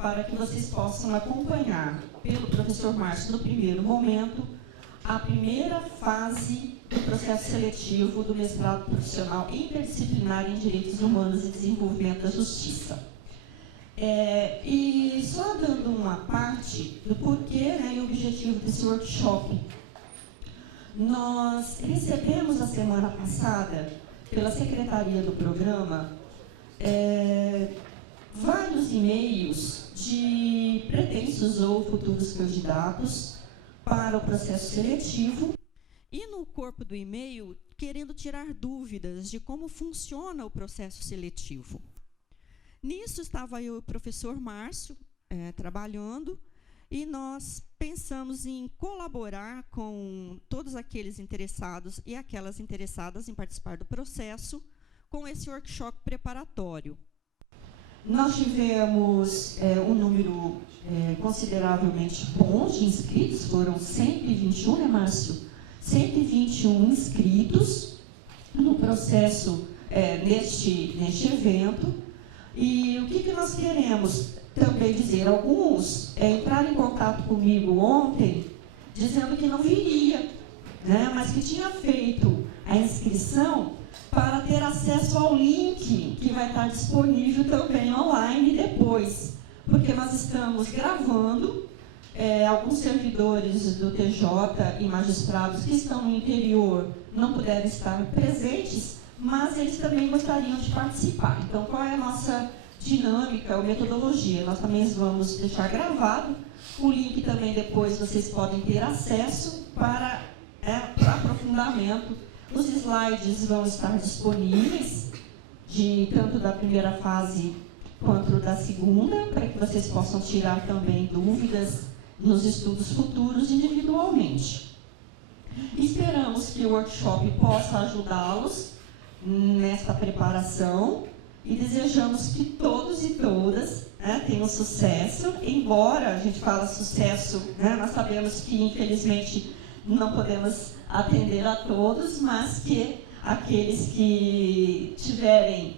para que vocês possam acompanhar, pelo professor Márcio, no primeiro momento, a primeira fase do processo seletivo do mestrado profissional interdisciplinar em Direitos Humanos e Desenvolvimento da Justiça. E só dando uma parte do porquê, né, e o objetivo desse workshop. Nós recebemos na semana passada, pela secretaria do programa, vários e-mails de pretensos ou futuros candidatos para o processo seletivo. E no corpo do e-mail, querendo tirar dúvidas de como funciona o processo seletivo. Nisso estava eu e o professor Márcio trabalhando, e nós pensamos em colaborar com todos aqueles interessados e aquelas interessadas em participar do processo com esse workshop preparatório. Nós tivemos um número consideravelmente bom de inscritos, foram 121, né, Márcio? 121 inscritos no processo, neste evento. E o que nós queremos também dizer? Alguns entraram em contato comigo ontem, dizendo que não viria, né, mas que tinha feito a inscrição para ter acesso ao link que vai estar disponível também online depois, porque nós estamos gravando, alguns servidores do TJ e magistrados que estão no interior não puderam estar presentes, mas eles também gostariam de participar. Então, qual é a nossa dinâmica ou metodologia? Nós também vamos deixar gravado, o link também depois vocês podem ter acesso para aprofundamento. Os slides vão estar disponíveis, tanto da primeira fase quanto da segunda, para que vocês possam tirar também dúvidas nos estudos futuros individualmente. Esperamos que o workshop possa ajudá-los nesta preparação e desejamos que todos e todas tenham sucesso, embora a gente fala sucesso, nós sabemos que infelizmente não podemos atender a todos, mas que aqueles que tiverem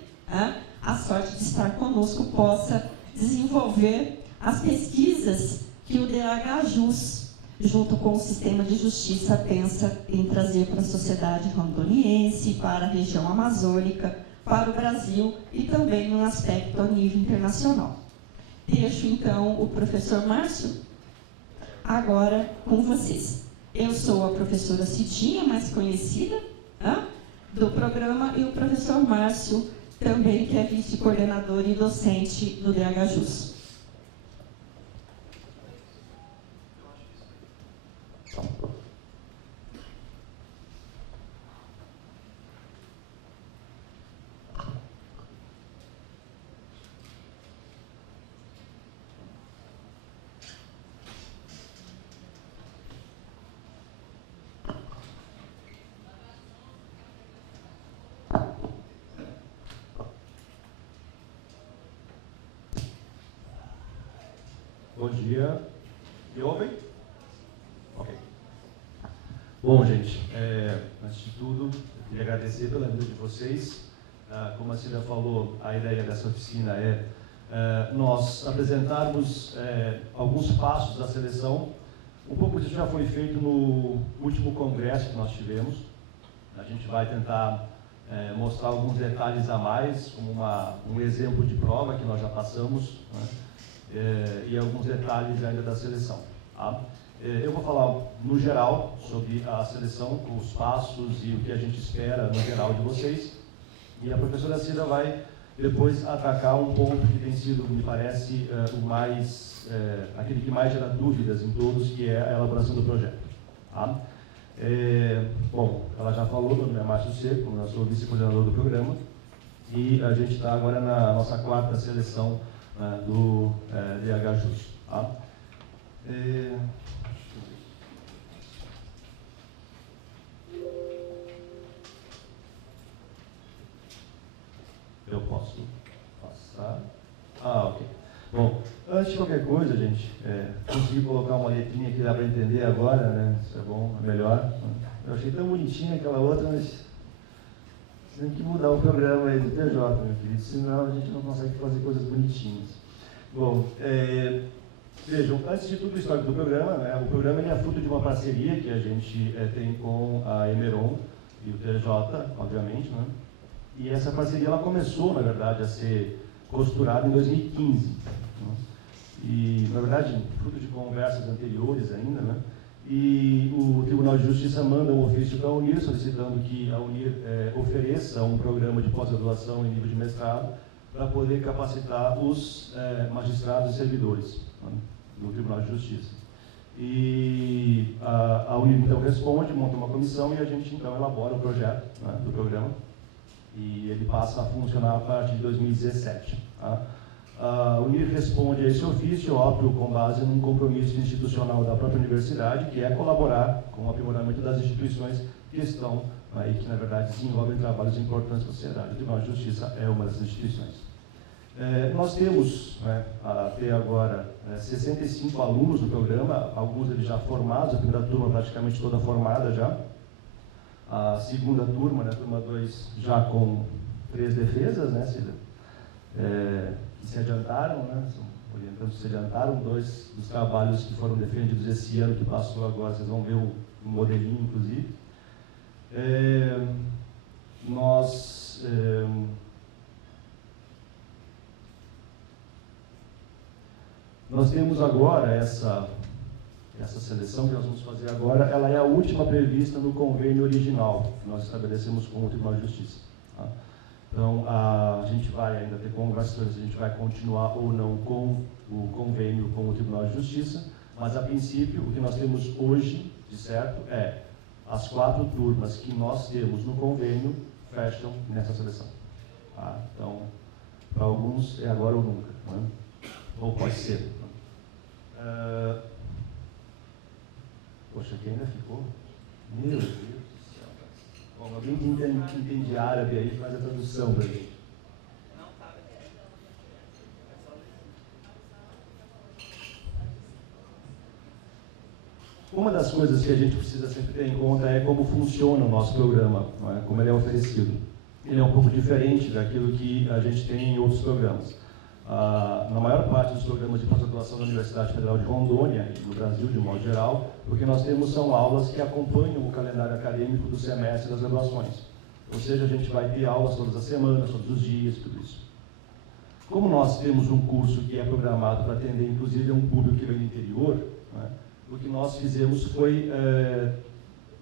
a sorte de estar conosco possa desenvolver as pesquisas que o DHJUS, junto com o Sistema de Justiça, pensa em trazer para a sociedade rondoniense, para a região amazônica, para o Brasil e também num aspecto a nível internacional. Deixo, então, o professor Márcio agora com vocês. Eu sou a professora Cidinha, mais conhecida do programa, e o professor Márcio, também, que é vice-coordenador e docente do DHJUS. Bom dia. Me ouvem? Ok. Bom, gente, antes de tudo, eu queria agradecer pela vinda de vocês. Como a Cida falou, a ideia dessa oficina é nós apresentarmos alguns passos da seleção. Um pouco disso já foi feito no último congresso que nós tivemos. A gente vai tentar mostrar alguns detalhes a mais, como um exemplo de prova que nós já passamos, né? E alguns detalhes ainda da seleção. Tá? Eu vou falar no geral sobre a seleção, os passos e o que a gente espera no geral de vocês. E a professora Cida vai depois atacar um ponto que tem sido, me parece, aquele que mais gera dúvidas em todos, que é a elaboração do projeto. Tá? Bom, ela já falou, meu nome é Márcio Seco, eu sou vice-coordenador do programa, e a gente está agora na nossa quarta seleção do DHJUS. Tá? Eu posso passar? Ok. Bom, antes de qualquer coisa, gente, consegui colocar uma letrinha que dá para entender agora, né? Isso é bom, é melhor. Eu achei tão bonitinha aquela outra, mas tem que mudar o programa aí do TJ, meu querido, senão a gente não consegue fazer coisas bonitinhas. Bom, vejam, antes de tudo o histórico do programa, né, o programa ele é fruto de uma parceria que a gente tem com a Emeron e o TJ, obviamente, né? E essa parceria ela começou, na verdade, a ser costurada em 2015. Né? E, na verdade, fruto de conversas anteriores ainda, né? E o Tribunal de Justiça manda um ofício para a UNIR solicitando que a UNIR ofereça um programa de pós-graduação em nível de mestrado para poder capacitar os magistrados e servidores, né, do Tribunal de Justiça. E a UNIR então responde, monta uma comissão e a gente então elabora o projeto, né, do programa, e ele passa a funcionar a partir de 2017. Tá? A UNIR responde a esse ofício, óbvio, com base num compromisso institucional da própria universidade, que é colaborar com o aprimoramento das instituições que estão aí, que na verdade desenvolvem trabalhos importantes para a sociedade. O Tribunal de Justiça é uma das instituições. Nós temos, né, até agora, 65 alunos no programa, alguns deles já formados, a primeira turma praticamente toda formada já, a segunda turma, né, a turma 2, já com 3 defesas, né, que se adiantaram, né, são orientandos que se adiantaram, 2 dos trabalhos que foram defendidos esse ano, que passou agora, vocês vão ver um modelinho, inclusive. Nós temos agora essa seleção que nós vamos fazer agora, ela é a última prevista no convênio original que nós estabelecemos com o Tribunal de Justiça. Tá? Então, a gente vai ainda ter conversas, a gente vai continuar ou não com o convênio com o Tribunal de Justiça, mas, a princípio, o que nós temos hoje, de certo, é as 4 turmas que nós temos no convênio fecham nessa seleção. Tá? Então, para alguns é agora ou nunca, né? Ou pode ser. Poxa, aqui ainda ficou? Meu Deus do céu. Bom, alguém que entende árabe aí faz a tradução para a gente. Uma das coisas que a gente precisa sempre ter em conta é como funciona o nosso programa, não é? Como ele é oferecido. Ele é um pouco diferente daquilo que a gente tem em outros programas. Na maior parte dos programas de pós-graduação da Universidade Federal de Rondônia, e no Brasil de modo geral, o que nós temos são aulas que acompanham o calendário acadêmico do semestre das graduações. Ou seja, a gente vai ter aulas todas as semanas, todos os dias, tudo isso. Como nós temos um curso que é programado para atender, inclusive, a um público que vem do interior, né, o que nós fizemos foi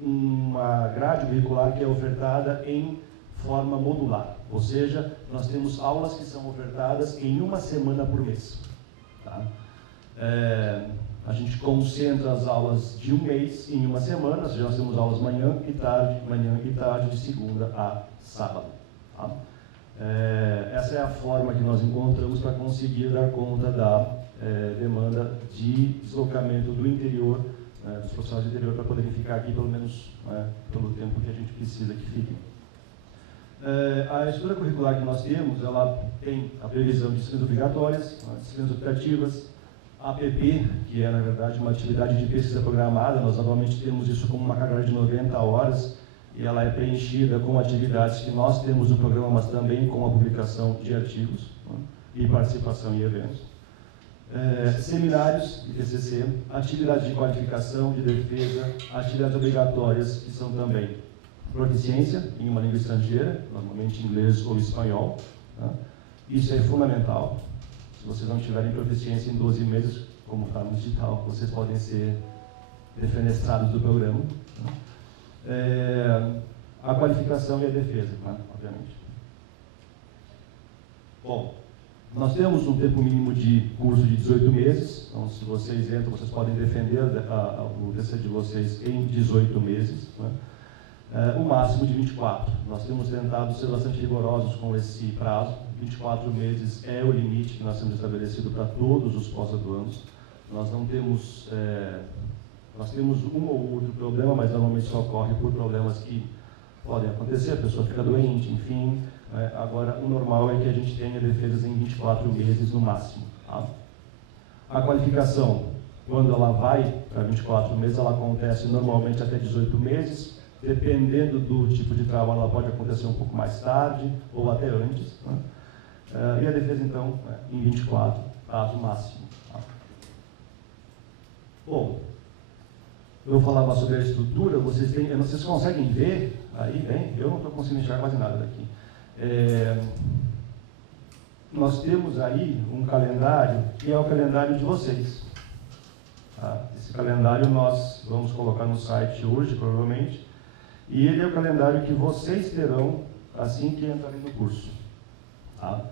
uma grade curricular que é ofertada em forma modular, ou seja, nós temos aulas que são ofertadas em uma semana por mês. Tá? A gente concentra as aulas de um mês em uma semana, ou seja, nós temos aulas manhã e tarde, de segunda a sábado. Tá? Essa é a forma que nós encontramos para conseguir dar conta da demanda de deslocamento do interior, dos profissionais do interior, para poderem ficar aqui pelo menos pelo tempo que a gente precisa que fiquem. A estrutura curricular que nós temos, ela tem a previsão de disciplinas obrigatórias, disciplinas optativas, APP, que é, na verdade, uma atividade de pesquisa programada. Nós normalmente temos isso como uma carga de 90 horas, e ela é preenchida com atividades que nós temos no programa, mas também com a publicação de artigos, né, e participação em eventos. Seminários de TCC, atividades de qualificação, de defesa, atividades obrigatórias, que são também proficiência em uma língua estrangeira, normalmente inglês ou espanhol. Tá? Isso é fundamental. Se vocês não tiverem proficiência em 12 meses, como está no digital, vocês podem ser defenestrados do programa. Tá? A qualificação e a defesa, né? Obviamente. Bom, nós temos um tempo mínimo de curso de 18 meses, então se vocês entram, vocês podem defender o TCC de vocês em 18 meses. Né? O máximo de 24. Nós temos tentado ser bastante rigorosos com esse prazo. 24 meses é o limite que nós temos estabelecido para todos os pós-graduandos. Nós não temos, nós temos um ou outro problema, mas normalmente só ocorre por problemas que podem acontecer, a pessoa fica doente, enfim. Agora, o normal é que a gente tenha defesas em 24 meses no máximo. Tá? A qualificação, quando ela vai para 24 meses, ela acontece normalmente até 18 meses. Dependendo do tipo de trabalho, ela pode acontecer um pouco mais tarde ou até antes. Né? E a defesa, então, em 24 prazo máximo. Tá? Bom, eu falava sobre a estrutura, vocês conseguem ver aí bem? Eu não estou conseguindo enxergar quase nada daqui. Nós temos aí um calendário que é o calendário de vocês. Tá? Esse calendário nós vamos colocar no site hoje, provavelmente, e ele é o calendário que vocês terão assim que entrarem no curso. Tá?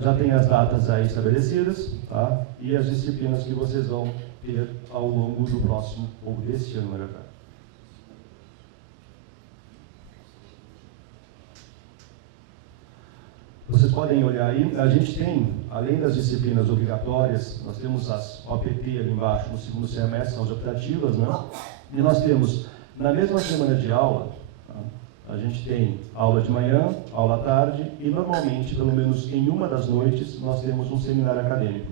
Já tem as datas aí estabelecidas, tá? E as disciplinas que vocês vão ter ao longo do próximo, ou deste ano, na verdade. Vocês podem olhar aí, a gente tem, além das disciplinas obrigatórias, nós temos as OPT ali embaixo no segundo semestre, são as optativas, né? E nós temos, na mesma semana de aula, tá? A gente tem aula de manhã, aula à tarde, e normalmente, pelo menos em uma das noites, nós temos um seminário acadêmico.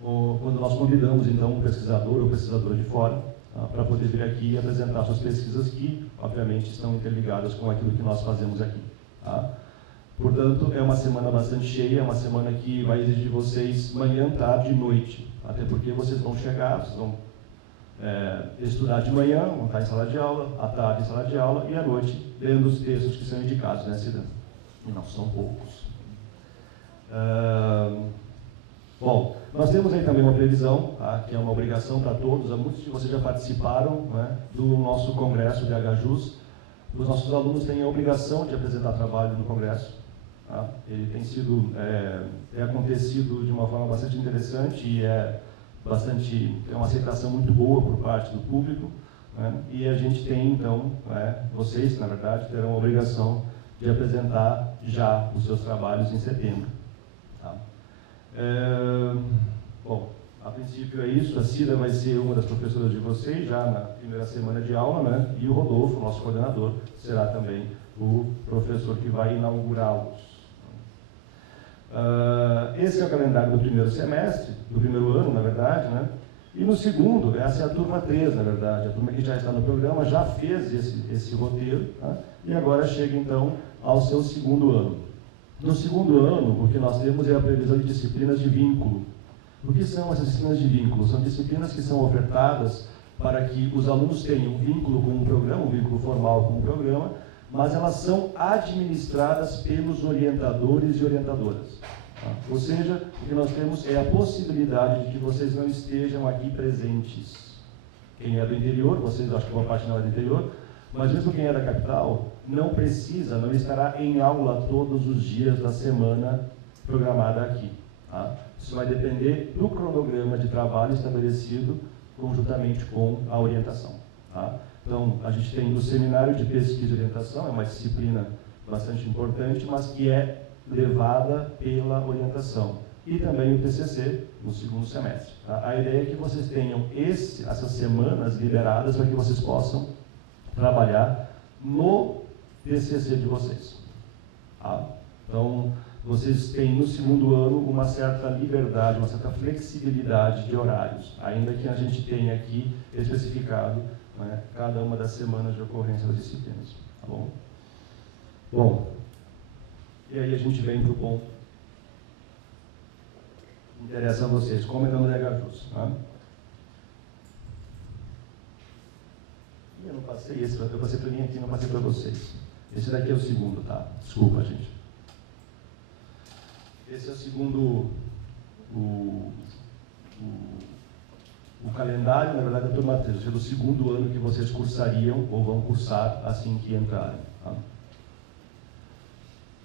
Quando nós convidamos, então, um pesquisador ou pesquisadora de fora, tá? Para poder vir aqui e apresentar suas pesquisas que, obviamente, estão interligadas com aquilo que nós fazemos aqui. Tá? Portanto, é uma semana bastante cheia, é uma semana que vai exigir de vocês manhã, tarde e noite. Até porque vocês vão chegar, vocês vão estudar de manhã, vão estar em sala de aula, à tarde em sala de aula e à noite lendo os textos que são indicados, né, Cida? E não são poucos. Bom, nós temos aí também uma previsão, tá, que é uma obrigação para todos, muitos de vocês já participaram, né, do nosso congresso de HJUS. Os nossos alunos têm a obrigação de apresentar trabalho no congresso. Tá? Ele tem sido, acontecido de uma forma bastante interessante e tem uma aceitação muito boa por parte do público, né? E a gente tem, então, vocês, na verdade, terão a obrigação de apresentar já os seus trabalhos em setembro. Tá? Bom, a princípio é isso, a Cida vai ser uma das professoras de vocês já na primeira semana de aula, né? E o Rodolfo, nosso coordenador, será também o professor que vai inaugurá-los. Esse é o calendário do primeiro semestre, do primeiro ano, na verdade, né? E no segundo, essa é a turma 3, na verdade, a turma que já está no programa já fez esse roteiro, tá? E agora chega então ao seu segundo ano. No segundo ano, o que nós temos é a previsão de disciplinas de vínculo. O que são essas disciplinas de vínculo? São disciplinas que são ofertadas para que os alunos tenham um vínculo com um programa, um vínculo formal com um programa, mas elas são administradas pelos orientadores e orientadoras. Tá? Ou seja, o que nós temos é a possibilidade de que vocês não estejam aqui presentes. Quem é do interior, vocês acho que boa parte não é do interior, mas mesmo quem é da capital, não estará em aula todos os dias da semana programada aqui. Tá? Isso vai depender do cronograma de trabalho estabelecido conjuntamente com a orientação. Tá? Então, a gente tem o seminário de pesquisa e orientação, é uma disciplina bastante importante, mas que é levada pela orientação. E também o TCC no segundo semestre. Tá? A ideia é que vocês tenham essas semanas liberadas para que vocês possam trabalhar no TCC de vocês. Tá? Então, vocês têm no segundo ano uma certa liberdade, uma certa flexibilidade de horários, ainda que a gente tenha aqui especificado, né, cada uma das semanas de ocorrência das disciplinas. Tá bom? Bom, e aí a gente vem para o ponto que interessa a vocês, como é no DHJUS. Tá? Eu não passei esse, eu passei para mim aqui, não passei para vocês. Esse daqui é o segundo, tá? Desculpa, gente. Esse é o segundo, o calendário, na verdade, da turma 3, ou seja, do segundo ano que vocês cursariam ou vão cursar assim que entrarem. Tá?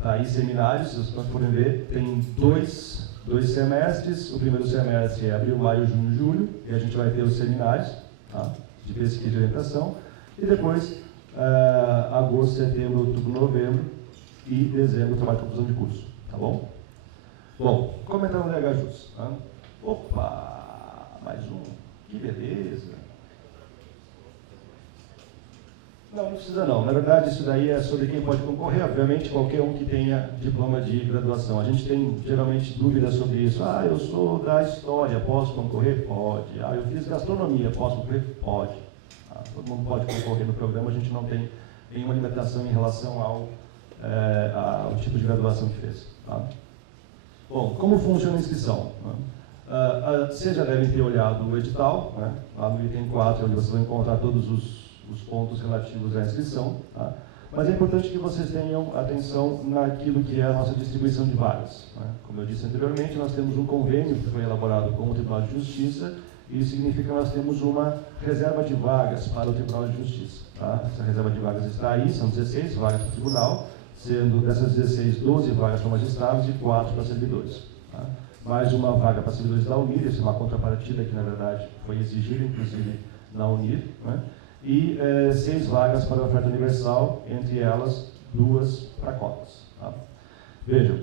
Tá aí seminários, se vocês forem ver, tem dois semestres. O primeiro semestre é abril, maio, junho, julho, e a gente vai ter os seminários, tá? De pesquisa e orientação, e depois agosto, setembro, outubro, novembro e dezembro trabalho de conclusão de curso. Tá bom? Bom, como entrar no DHJUS? Tá? Opa, mais um. Que beleza. Não precisa não. Na verdade, isso daí é sobre quem pode concorrer. Obviamente, qualquer um que tenha diploma de graduação. A gente tem, geralmente, dúvidas sobre isso. Eu sou da história, posso concorrer? Pode. Eu fiz gastronomia, posso concorrer? Pode. Todo mundo pode concorrer no programa. A gente não tem nenhuma limitação em relação ao tipo de graduação que fez. Tá? Bom, como funciona a inscrição? Vocês já devem ter olhado o edital, né? Lá no item 4, onde vocês vão encontrar todos os pontos relativos à inscrição. Tá? Mas é importante que vocês tenham atenção naquilo que é a nossa distribuição de vagas. Né? Como eu disse anteriormente, nós temos um convênio que foi elaborado com o Tribunal de Justiça, e isso significa que nós temos uma reserva de vagas para o Tribunal de Justiça. Tá? Essa reserva de vagas está aí, são 16 vagas para o Tribunal, sendo dessas 16, 12 vagas para magistrados e 4 para servidores. Tá? Mais uma vaga para servidores da UNIR, essa é uma contrapartida que, na verdade, foi exigida, inclusive, na UNIR, né? E 6 vagas para a oferta universal, entre elas 2 para cotas. Tá? Vejam,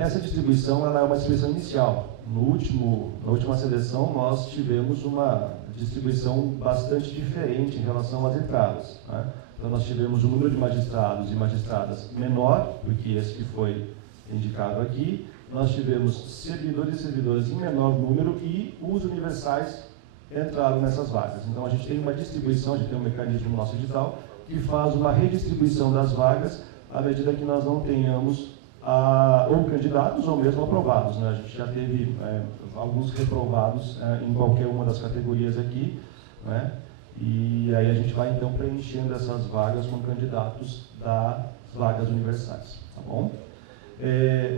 essa distribuição ela é uma distribuição inicial. Na última seleção, nós tivemos uma distribuição bastante diferente em relação às entradas. Né? Então, nós tivemos um número de magistrados e magistradas menor do que esse que foi indicado aqui. Nós tivemos servidores e servidoras em menor número e os universais entraram nessas vagas. Então, a gente tem uma distribuição, a gente tem um mecanismo no nosso edital que faz uma redistribuição das vagas à medida que nós não tenhamos ou candidatos ou mesmo aprovados. Né? A gente já teve alguns reprovados em qualquer uma das categorias aqui, né? E aí a gente vai, então, preenchendo essas vagas com candidatos das vagas universais. Tá bom?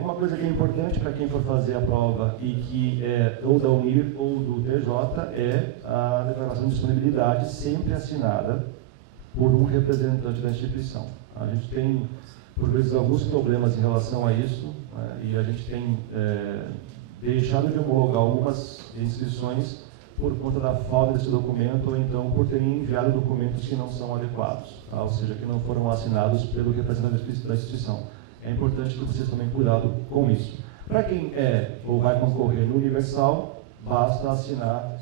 Uma coisa que é importante para quem for fazer a prova e que é ou da UNIR ou do TJ é a declaração de disponibilidade sempre assinada por um representante da instituição. A gente tem, por vezes, alguns problemas em relação a isso, né, e a gente tem deixado de homologar algumas inscrições por conta da falta desse documento ou então por terem enviado documentos que não são adequados, tá? Ou seja, que não foram assinados pelo representante da instituição. É importante que vocês tomem cuidado com isso. Para quem ou vai concorrer no Universal, basta assinar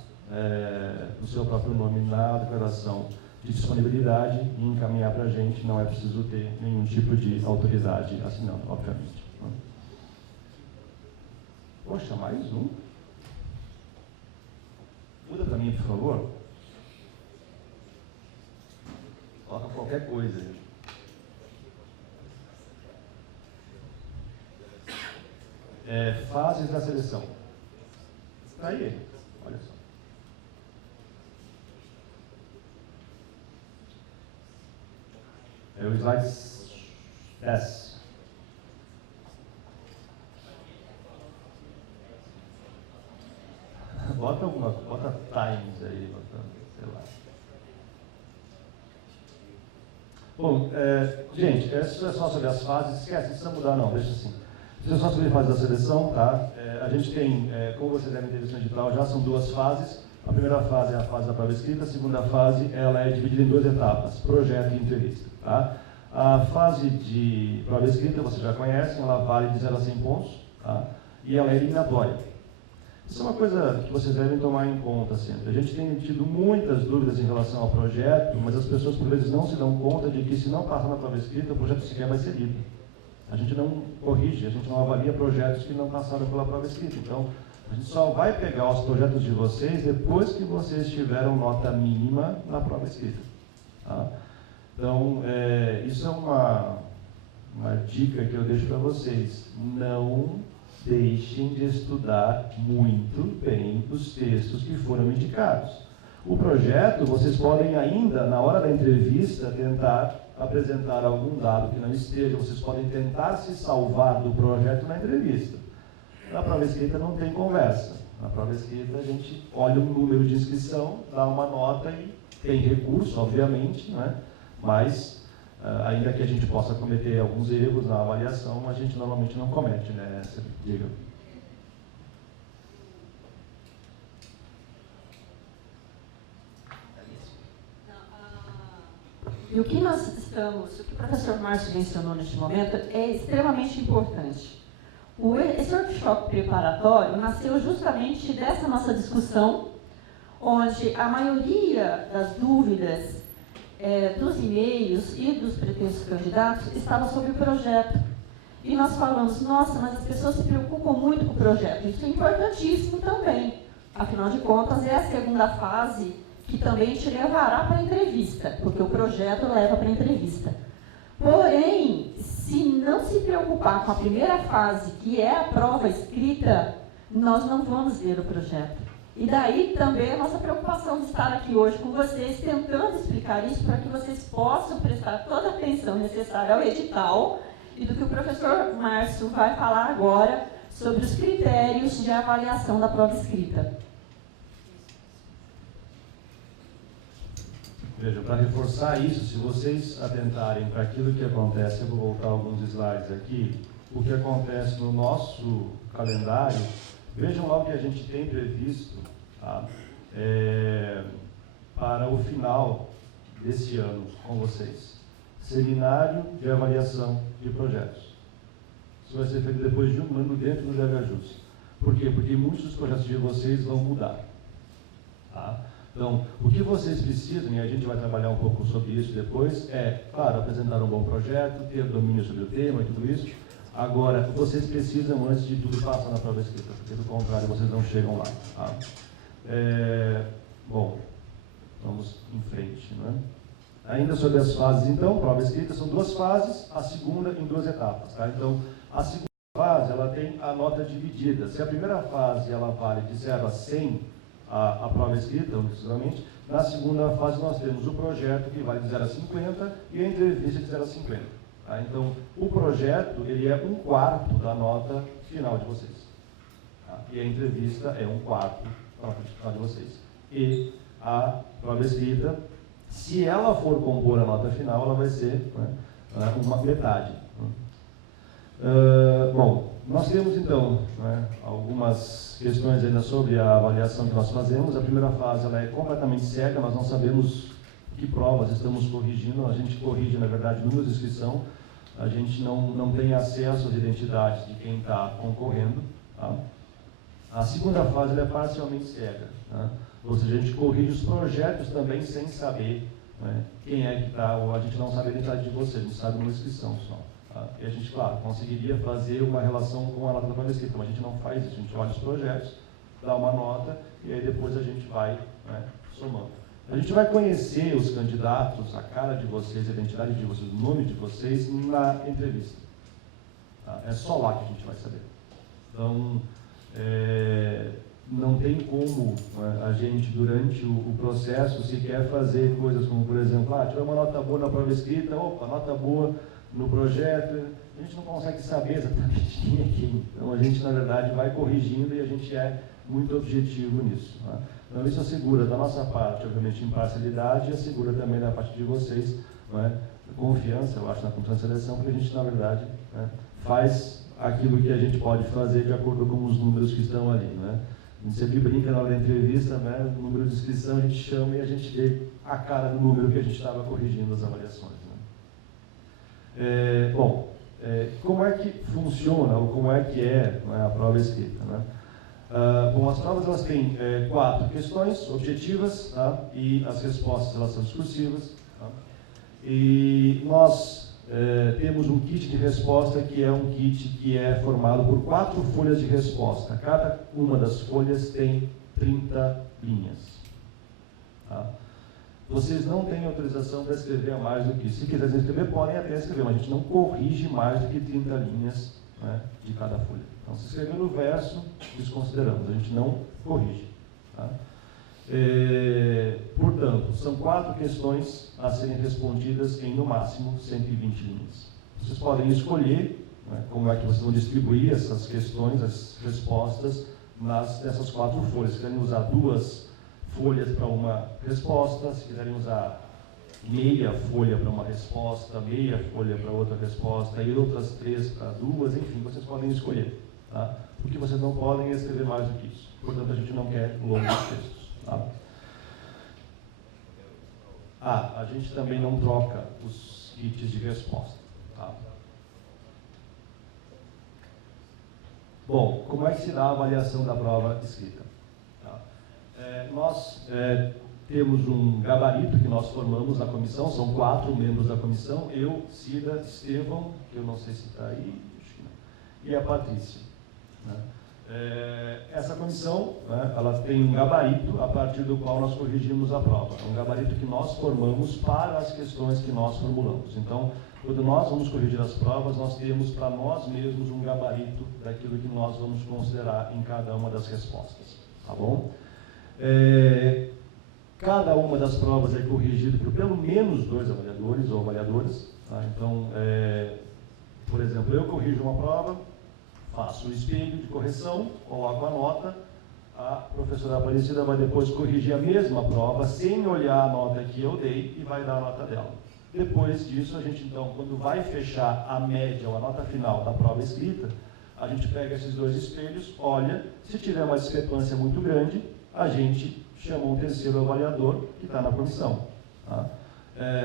o seu próprio nome na declaração de disponibilidade e encaminhar para a gente. Não é preciso ter nenhum tipo de autoridade assinando, obviamente. Poxa, mais um? Muda para mim, por favor. Coloca qualquer coisa aí. Fases da seleção. Está aí, olha só. É o slide 10. Bota times aí, sei lá. Bom, gente, isso é só sobre as fases. Esquece, não precisa mudar não, deixa assim. Isso é só sobre a fase da seleção, tá? A gente tem, como vocês devem ter visto no edital, já são 2 fases. A primeira fase é a fase da prova escrita, a segunda fase ela é dividida em 2 etapas, projeto e entrevista, tá? A fase de prova escrita, vocês já conhecem, ela vale de 0 a 100 pontos, tá? E ela é eliminatória. Isso é uma coisa que vocês devem tomar em conta sempre. A gente tem tido muitas dúvidas em relação ao projeto, mas as pessoas por vezes não se dão conta de que se não passar na prova escrita, o projeto sequer vai ser lido. A gente não corrige, a gente não avalia projetos que não passaram pela prova escrita. Então, a gente só vai pegar os projetos de vocês depois que vocês tiveram nota mínima na prova escrita. Tá? Então, isso é uma dica que eu deixo para vocês. Não deixem de estudar muito bem os textos que foram indicados. O projeto, vocês podem ainda, na hora da entrevista, tentar apresentar algum dado que não esteja, vocês podem tentar se salvar do projeto na entrevista. Na prova escrita não tem conversa. Na prova escrita a gente olha um número de inscrição, dá uma nota e tem recurso, obviamente, né? Mas ainda que a gente possa cometer alguns erros na avaliação, a gente normalmente não comete, né? Diga. E o que o professor Márcio mencionou neste momento é extremamente importante. Esse workshop preparatório nasceu justamente dessa nossa discussão, onde a maioria das dúvidas dos e-mails e dos pretensos candidatos estava sobre o projeto. E nós falamos, nossa, mas as pessoas se preocupam muito com o projeto. Isso é importantíssimo também. Afinal de contas, é a segunda fase que também te levará para a entrevista, porque o projeto leva para a entrevista. Porém, se não se preocupar com a primeira fase, que é a prova escrita, nós não vamos ver o projeto. E daí também a nossa preocupação de estar aqui hoje com vocês, tentando explicar isso para que vocês possam prestar toda a atenção necessária ao edital e do que o professor Márcio vai falar agora sobre os critérios de avaliação da prova escrita. Veja, para reforçar isso, se vocês atentarem para aquilo que acontece, eu vou voltar alguns slides aqui, o que acontece no nosso calendário, vejam lá o que a gente tem previsto, tá? Para o final desse ano com vocês. Seminário de avaliação de projetos. Isso vai ser feito depois de um ano dentro do DHJUS. Por quê? Porque muitos dos projetos de vocês vão mudar. Tá? Então, o que vocês precisam, e a gente vai trabalhar um pouco sobre isso depois, é, claro, apresentar um bom projeto, ter domínio sobre o tema e tudo isso. Agora, vocês precisam, antes de tudo, passar na prova escrita, porque do contrário, vocês não chegam lá. Tá? Bom, vamos em frente. Né? Ainda sobre as fases, então, prova escrita, são duas fases, a segunda em duas etapas. Tá? Então, a segunda fase, ela tem a nota dividida. Se a primeira fase, ela vale de 0 a 100, a prova escrita, necessariamente, na segunda fase nós temos o projeto, que vale de 0 a 50, e a entrevista de 0 a 50. Tá? Então, o projeto, ele é 1/4 da nota final de vocês. Tá? E a entrevista é 1/4 da nota final de vocês. E a prova escrita, se ela for compor a nota final, ela vai ser, né, uma metade. Bom, nós temos então, né, algumas questões ainda sobre a avaliação que nós fazemos. A primeira fase ela é completamente cega, nós não sabemos que provas estamos corrigindo. A gente corrige, na verdade, números de inscrição. A gente não tem acesso às identidades de quem está concorrendo. Tá? A segunda fase ela é parcialmente cega. Né? Ou seja, a gente corrige os projetos também sem saber, né, quem é que está, ou a gente não sabe a identidade de vocês, a gente sabe uma inscrição só. Tá? E a gente, claro, conseguiria fazer uma relação com a nota da prova escrita, mas a gente não faz isso. A gente olha os projetos, dá uma nota e aí depois a gente vai, né, somando. A gente vai conhecer os candidatos, a cara de vocês, a identidade de vocês, o nome de vocês na entrevista. Tá? É só lá que a gente vai saber. Então, não tem como, né, a gente, durante o processo, se quer fazer coisas como, por exemplo, tiver uma nota boa na prova escrita, opa, nota boa no projeto, a gente não consegue saber exatamente quem é quem. Então, a gente, na verdade, vai corrigindo e a gente é muito objetivo nisso. Né? Então, isso assegura, da nossa parte, obviamente, imparcialidade e assegura também da parte de vocês, né, confiança, eu acho, na comissão de seleção, porque a gente, na verdade, né, faz aquilo que a gente pode fazer de acordo com os números que estão ali. Né? A gente sempre brinca na hora da entrevista, né, o número de inscrição a gente chama e a gente vê a cara do número que a gente estava corrigindo as avaliações. Né? Como é que funciona, ou como é que é, né, a prova escrita? Né? Bom, as provas elas têm 4 questões objetivas, tá? E as respostas elas são discursivas. Tá? E nós temos um kit de resposta que é um kit que é formado por 4 folhas de resposta. Cada uma das folhas tem 30 linhas. Tá? Vocês não têm autorização para escrever mais do que isso. Se quiserem escrever, podem até escrever, mas a gente não corrige mais do que 30 linhas, né, de cada folha. Então, se escrever no verso, desconsideramos, a gente não corrige. Tá? Portanto, são 4 questões a serem respondidas em, no máximo, 120 linhas. Vocês podem escolher, né, como é que vocês vão distribuir essas questões, as respostas, nessas 4 folhas. Se quiserem usar 2 folhas para uma resposta, se quiserem usar meia folha para uma resposta, meia folha para outra resposta e outras 3 para 2, enfim, vocês podem escolher. Tá? O que vocês não podem é escrever mais do que isso. Portanto, a gente não quer longos textos. Tá? A gente também não troca os kits de resposta. Tá? Bom, como é que se dá a avaliação da prova escrita? Tá? Nós temos um gabarito que nós formamos na comissão, são 4 membros da comissão, eu, Cida, Estevão, que eu não sei se está aí, e a Patrícia. Né? Essa comissão, né, ela tem um gabarito a partir do qual nós corrigimos a prova. É um gabarito que nós formamos para as questões que nós formulamos. Então, Quando nós vamos corrigir as provas, nós temos para nós mesmos um gabarito daquilo que nós vamos considerar em cada uma das respostas, tá bom? Cada uma das provas é corrigida por pelo menos 2 avaliadores ou avaliadoras, tá? Então, por exemplo, eu corrijo uma prova, faço o espelho de correção, coloco a nota, a professora Aparecida vai depois corrigir a mesma prova, sem olhar a nota que eu dei, e vai dar a nota dela. Depois disso, a gente então, quando vai fechar a média ou a nota final da prova escrita, a gente pega esses 2 espelhos, olha, se tiver uma discrepância muito grande, a gente chama um terceiro avaliador que está na comissão. Tá?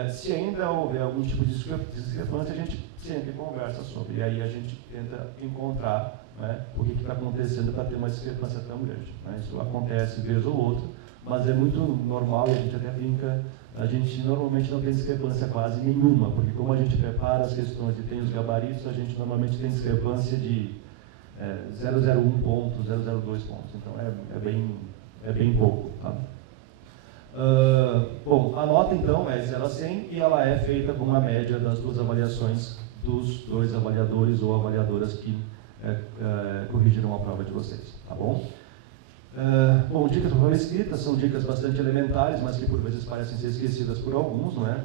Se ainda houver algum tipo de discrepância, a gente sempre conversa sobre, e aí a gente tenta encontrar, né, o que está acontecendo para ter uma discrepância tão grande. Né? Isso acontece vez ou outra, mas é muito normal, e a gente até brinca, a gente normalmente não tem discrepância quase nenhuma, porque como a gente prepara as questões e tem os gabaritos, a gente normalmente tem discrepância de 0,01 pontos, 0,02 pontos, então é bem pouco. Tá? Bom, a nota então é 0 a 100 e ela é feita com a média das 2 avaliações dos 2 avaliadores ou avaliadoras que corrigiram a prova de vocês, tá bom? Bom, dicas para prova escrita são dicas bastante elementares, mas que por vezes parecem ser esquecidas por alguns, não é?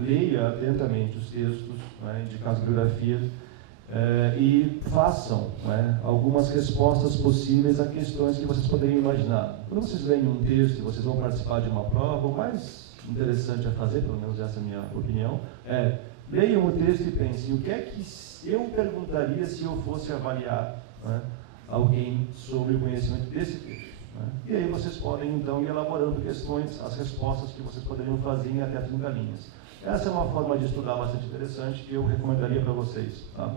Leia atentamente os textos, né, de caso de bibliografia, e façam, né, algumas respostas possíveis a questões que vocês poderiam imaginar. Quando vocês leem um texto e vocês vão participar de uma prova, o mais interessante a fazer, pelo menos essa é a minha opinião, leiam o texto e pensem, o que é que eu perguntaria se eu fosse avaliar, né, alguém sobre o conhecimento desse texto. Né? E aí vocês podem, então, ir elaborando questões, as respostas que vocês poderiam fazer em até 30 linhas. Essa é uma forma de estudar bastante interessante que eu recomendaria para vocês. Tá?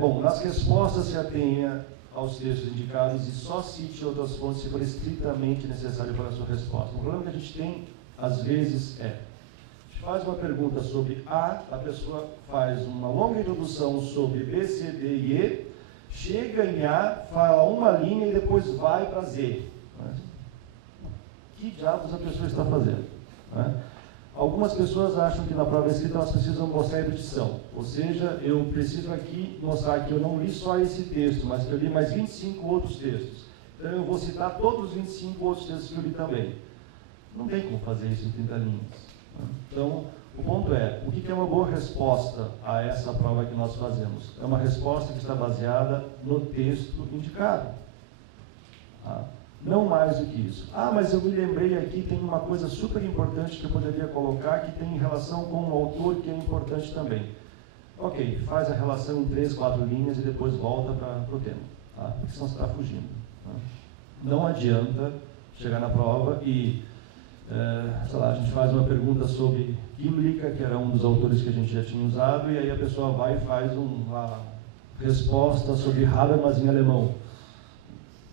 Bom, nas respostas se atenha aos textos indicados e só cite outras fontes se for estritamente necessário para a sua resposta. O problema que a gente tem, às vezes, a gente faz uma pergunta sobre A, a pessoa faz uma longa introdução sobre B, C, D e E, chega em A, fala uma linha e depois vai para Z. Né? Que diabos a pessoa está fazendo? Né? Algumas pessoas acham que na prova escrita elas precisam mostrar a repetição, ou seja, eu preciso aqui mostrar que eu não li só esse texto, mas que eu li mais 25 outros textos. Então eu vou citar todos os 25 outros textos que eu li também. Não tem como fazer isso em 30 linhas. Né? Então, o ponto é, o que é uma boa resposta a essa prova que nós fazemos? É uma resposta que está baseada no texto indicado. Tá? Não mais do que isso. Ah, mas eu me lembrei aqui, tem uma coisa super importante que eu poderia colocar, que tem relação com um autor que é importante também. Ok, faz a relação em 3, 4 linhas e depois volta para o tema. Tá? Porque senão você está fugindo. Tá? Não adianta chegar na prova e, sei lá, a gente faz uma pergunta sobre Gimlica, que era um dos autores que a gente já tinha usado, e aí a pessoa vai e faz uma resposta sobre Habermas em alemão.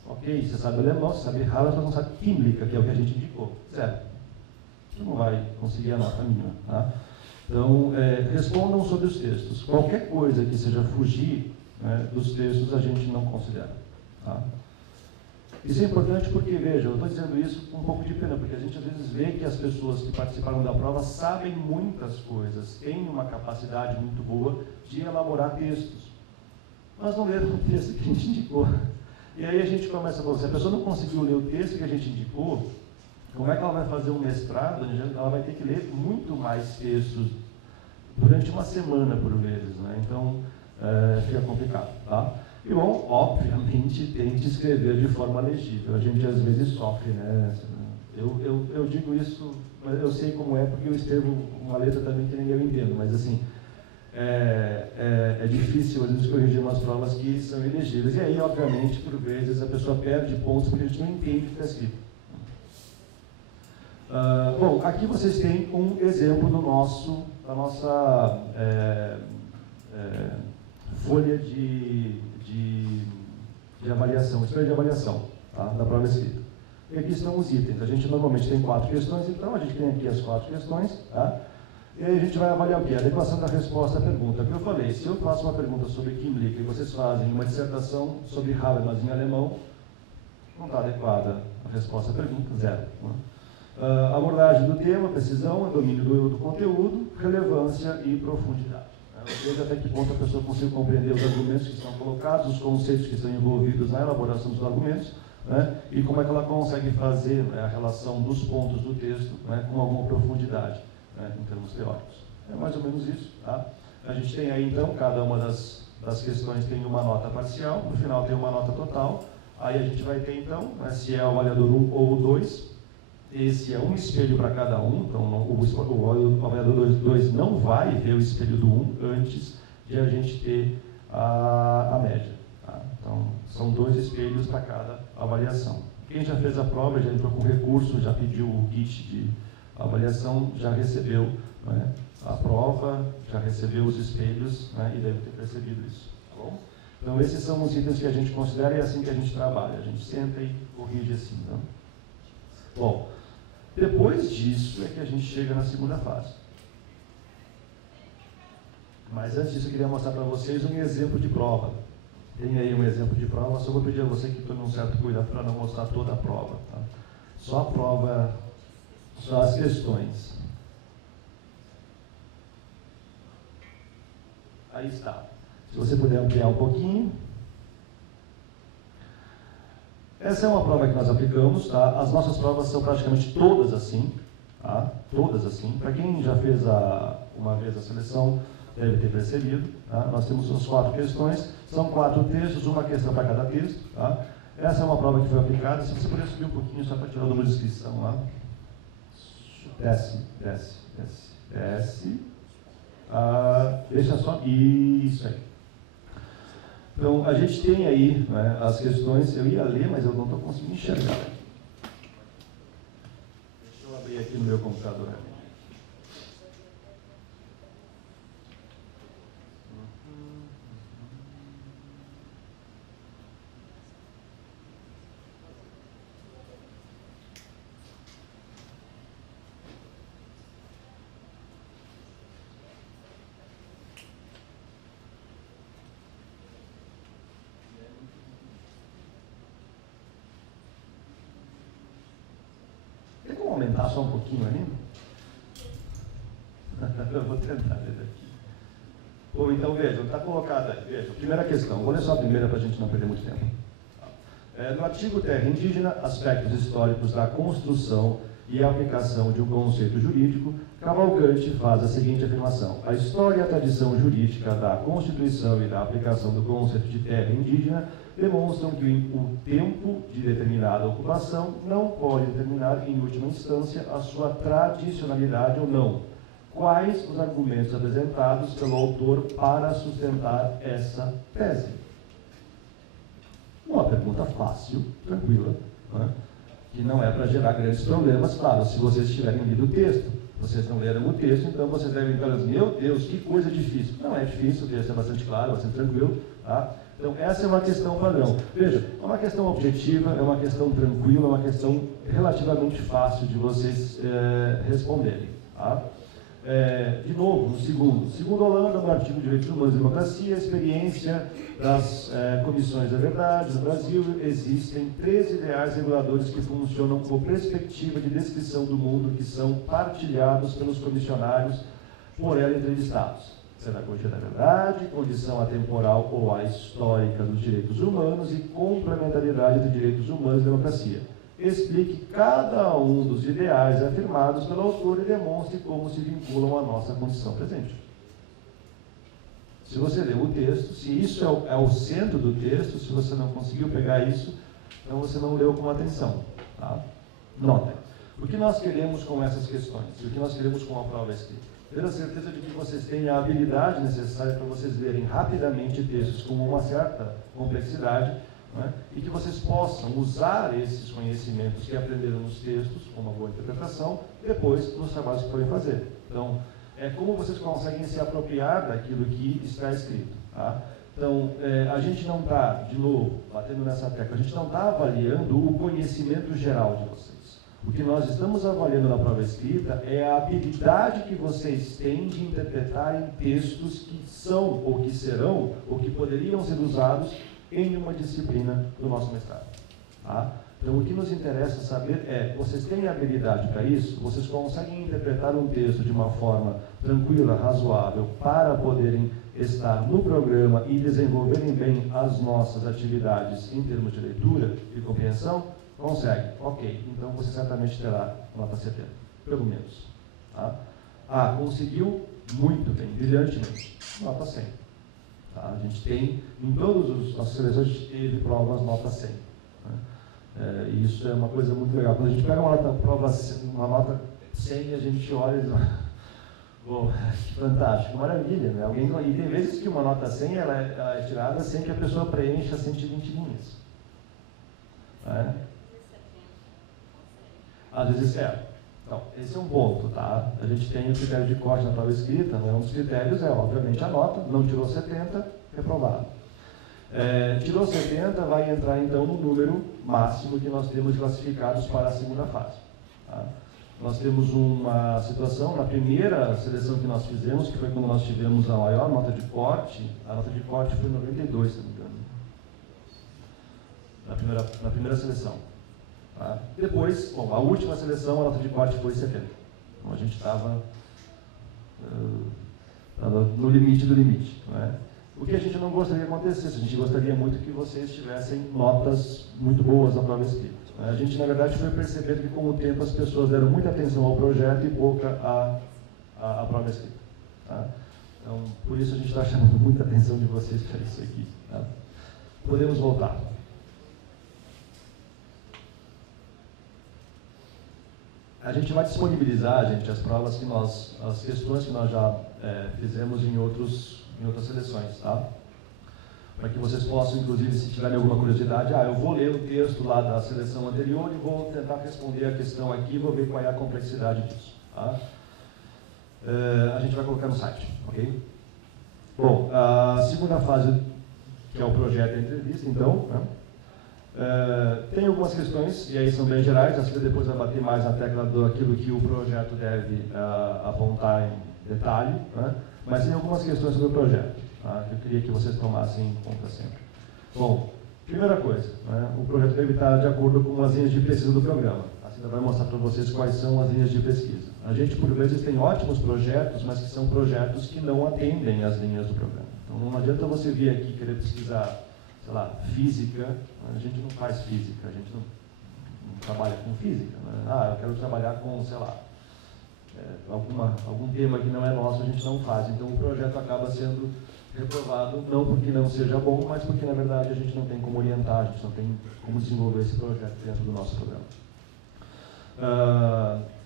Ok, você sabe alemão, você sabe Habermas, mas não sabe Gimlica, que é o que a gente indicou. Certo? Você não vai conseguir a nota mínima. Tá? Então, respondam sobre os textos. Qualquer coisa que seja fugir, né, dos textos, a gente não considera. Tá? Isso é importante porque, veja, eu estou dizendo isso com um pouco de pena, porque a gente às vezes vê que as pessoas que participaram da prova sabem muitas coisas, têm uma capacidade muito boa de elaborar textos, mas não leram o texto que a gente indicou. E aí a gente começa a falar, se a pessoa não conseguiu ler o texto que a gente indicou, como é que ela vai fazer um mestrado? Ela vai ter que ler muito mais textos durante uma semana, por vezes. Né? Então, fica complicado. Tá? E, bom, obviamente, tente escrever de forma legível. A gente, às vezes, sofre. Né? Eu digo isso, eu sei como é, porque eu escrevo uma letra também que nem eu entendo, mas, assim, é difícil, às vezes, corrigir umas provas que são ilegíveis. E aí, obviamente, por vezes, a pessoa perde pontos porque a gente não entende o que está escrito. Bom, aqui vocês têm um exemplo da nossa folha de avaliação, espelho de avaliação, tá? Da prova escrita. E aqui estão os itens. A gente normalmente tem 4 questões, então a gente tem aqui as 4 questões, tá? E aí a gente vai avaliar o quê? A adequação da resposta à pergunta. Que eu falei, se eu faço uma pergunta sobre Gimlica e vocês fazem uma dissertação sobre Habermas em alemão, não está adequada a resposta à pergunta, 0. Né? Abordagem do tema, precisão, domínio do conteúdo, relevância e profundidade. Veja até que ponto a pessoa consegue compreender os argumentos que estão colocados, os conceitos que estão envolvidos na elaboração dos argumentos, né, e como é que ela consegue fazer, né, a relação dos pontos do texto, né, com alguma profundidade, né, em termos teóricos. É mais ou menos isso. Tá? A gente tem aí, então, cada uma das questões tem uma nota parcial, no final tem uma nota total, aí a gente vai ter, então, né, se é o avaliador 1 ou o 2, esse é um espelho para cada um, então o avaliador 2 não vai ver o espelho do 1 antes de a gente ter a média. Tá? Então, são 2 espelhos para cada avaliação. Quem já fez a prova, já entrou com recurso, já pediu o kit de avaliação, já recebeu, né, a prova, já recebeu os espelhos, né, e deve ter percebido isso. Tá bom? Então, esses são os itens que a gente considera e é assim que a gente trabalha. A gente senta e corrige assim. Então. Bom, depois disso é que a gente chega na segunda fase. Mas antes disso eu queria mostrar para vocês um exemplo de prova. Tem aí um exemplo de prova, só vou pedir a você que tome um certo cuidado para não mostrar toda a prova. Tá? Só a prova, só as questões. Aí está. Se você puder ampliar um pouquinho. Essa é uma prova que nós aplicamos, tá? As nossas provas são praticamente todas assim, tá? Todas assim. Para quem já fez uma vez a seleção, deve ter percebido, tá? Nós temos as 4 questões, são 4 textos, uma questão para cada texto, tá? Essa é uma prova que foi aplicada, se você puder subir um pouquinho só para tirar o número de inscrição lá. Desce. Deixa só, isso aí. Então, a gente tem aí, né, as questões, eu ia ler, mas eu não estou conseguindo enxergar. Deixa eu abrir aqui no meu computador. Tem como aumentar só um pouquinho ali? Eu vou tentar ler daqui. Bom, então vejam, está colocado aí. Vejam, primeira questão. Vou ler só a primeira para a gente não perder muito tempo. No artigo Terra Indígena, aspectos históricos da construção e aplicação de um conceito jurídico, Cavalcante faz a seguinte afirmação: a história e a tradição jurídica da constituição e da aplicação do conceito de terra indígena demonstram que o tempo de determinada ocupação não pode determinar, em última instância, a sua tradicionalidade ou não. Quais os argumentos apresentados pelo autor para sustentar essa tese? Uma pergunta fácil, tranquila, né? Que não é para gerar grandes problemas. Claro, se vocês tiverem lido o texto, vocês não leram o texto, então vocês devem estar dizendo: meu Deus, que coisa difícil. Não é difícil, o texto é bastante claro, bastante tranquilo. Tá? Então, essa é uma questão padrão. Veja, é uma questão objetiva, é uma questão tranquila, é uma questão relativamente fácil de vocês responderem. Tá? De novo, no segundo Holanda, no artigo de Direitos Humanos e Democracia, a experiência das comissões da verdade no Brasil, existem 3 ideais reguladores que funcionam com perspectiva de descrição do mundo que são partilhados pelos comissionários por ela entrevistados. Pedagogia da verdade, condição atemporal ou ahistórica dos direitos humanos e complementariedade de direitos humanos e democracia. Explique cada um dos ideais afirmados pelo autor e demonstre como se vinculam à nossa condição presente. Se você leu o texto, se isso é o centro do texto, se você não conseguiu pegar isso, então você não leu com atenção. Tá? Notem. O que nós queremos com essas questões? O que nós queremos com a prova escrita? Ter a certeza de que vocês têm a habilidade necessária para vocês lerem rapidamente textos com uma certa complexidade, né, e que vocês possam usar esses conhecimentos que aprenderam nos textos, com uma boa interpretação, depois nos trabalhos que forem fazer. Então, é como vocês conseguem se apropriar daquilo que está escrito. Tá? Então, a gente não está, de novo, batendo nessa tecla, a gente não está avaliando o conhecimento geral de vocês. O que nós estamos avaliando na prova escrita é a habilidade que vocês têm de interpretar em textos que são, ou que serão, ou que poderiam ser usados em uma disciplina do nosso mestrado. Tá? Então, o que nos interessa saber é, vocês têm habilidade para isso? Vocês conseguem interpretar um texto de uma forma tranquila, razoável, para poderem estar no programa e desenvolverem bem as nossas atividades em termos de leitura e compreensão? Consegue. Ok, então você certamente terá nota 70, pelo menos. Tá? Ah, conseguiu muito bem, brilhantemente, nota 100. Tá? A gente tem, em todas as seleções, teve provas nota 100. Né? E isso é uma coisa muito legal. Quando a gente pega uma nota 100, a gente olha e diz, bom, que fantástico, maravilha. Né? E tem vezes que uma nota 100 ela é tirada sem que a pessoa preencha 120 linhas. Né? Às vezes Então, esse é um ponto, tá? A gente tem o critério de corte na prova escrita, né? Um dos critérios é, obviamente, a nota. Não tirou 70, reprovado. Tirou 70, vai entrar, então, no número máximo que nós temos classificados para a segunda fase. Tá? Nós temos uma situação, na primeira seleção que nós fizemos, que foi quando nós tivemos a maior nota de corte, a nota de corte foi 92, se não me engano. Na primeira seleção. Tá? Depois, bom, a última seleção, a nota de corte foi 70. Então a gente estava no limite do limite. Não é? O que a gente não gostaria que acontecesse, a gente gostaria muito que vocês tivessem notas muito boas na prova escrita. Né? A gente, na verdade, foi percebendo que com o tempo as pessoas deram muita atenção ao projeto e pouca à prova escrita. Tá? Então, por isso a gente está chamando muita atenção de vocês para isso aqui. Tá? Podemos voltar. A gente vai disponibilizar, gente, as provas que as questões que nós já fizemos em outras seleções, tá? Para que vocês possam, inclusive, se tiverem alguma curiosidade, eu vou ler o texto lá da seleção anterior e vou tentar responder a questão aqui, vou ver qual é a complexidade disso, tá? A gente vai colocar no site, ok? Bom, a segunda fase, que é o projeto e entrevista, então, né? Tem algumas questões, e aí são bem gerais, a Cida depois vai bater mais na tecla daquilo que o projeto deve apontar em detalhe, né? Mas tem algumas questões sobre o projeto, tá? Que eu queria que vocês tomassem em conta sempre. Bom, primeira coisa, né? O projeto deve estar de acordo com as linhas de pesquisa do programa. A Cida vai mostrar para vocês quais são as linhas de pesquisa. A gente, por vezes, tem ótimos projetos, mas que são projetos que não atendem às linhas do programa. Então, não adianta você vir aqui e querer pesquisar, sei lá, física. A gente não faz física, a gente não trabalha com física. Né? Eu quero trabalhar com, sei lá, algum tema que não é nosso, a gente não faz. Então o projeto acaba sendo reprovado, não porque não seja bom, mas porque, na verdade, a gente não tem como orientar, a gente não tem como desenvolver esse projeto dentro do nosso programa.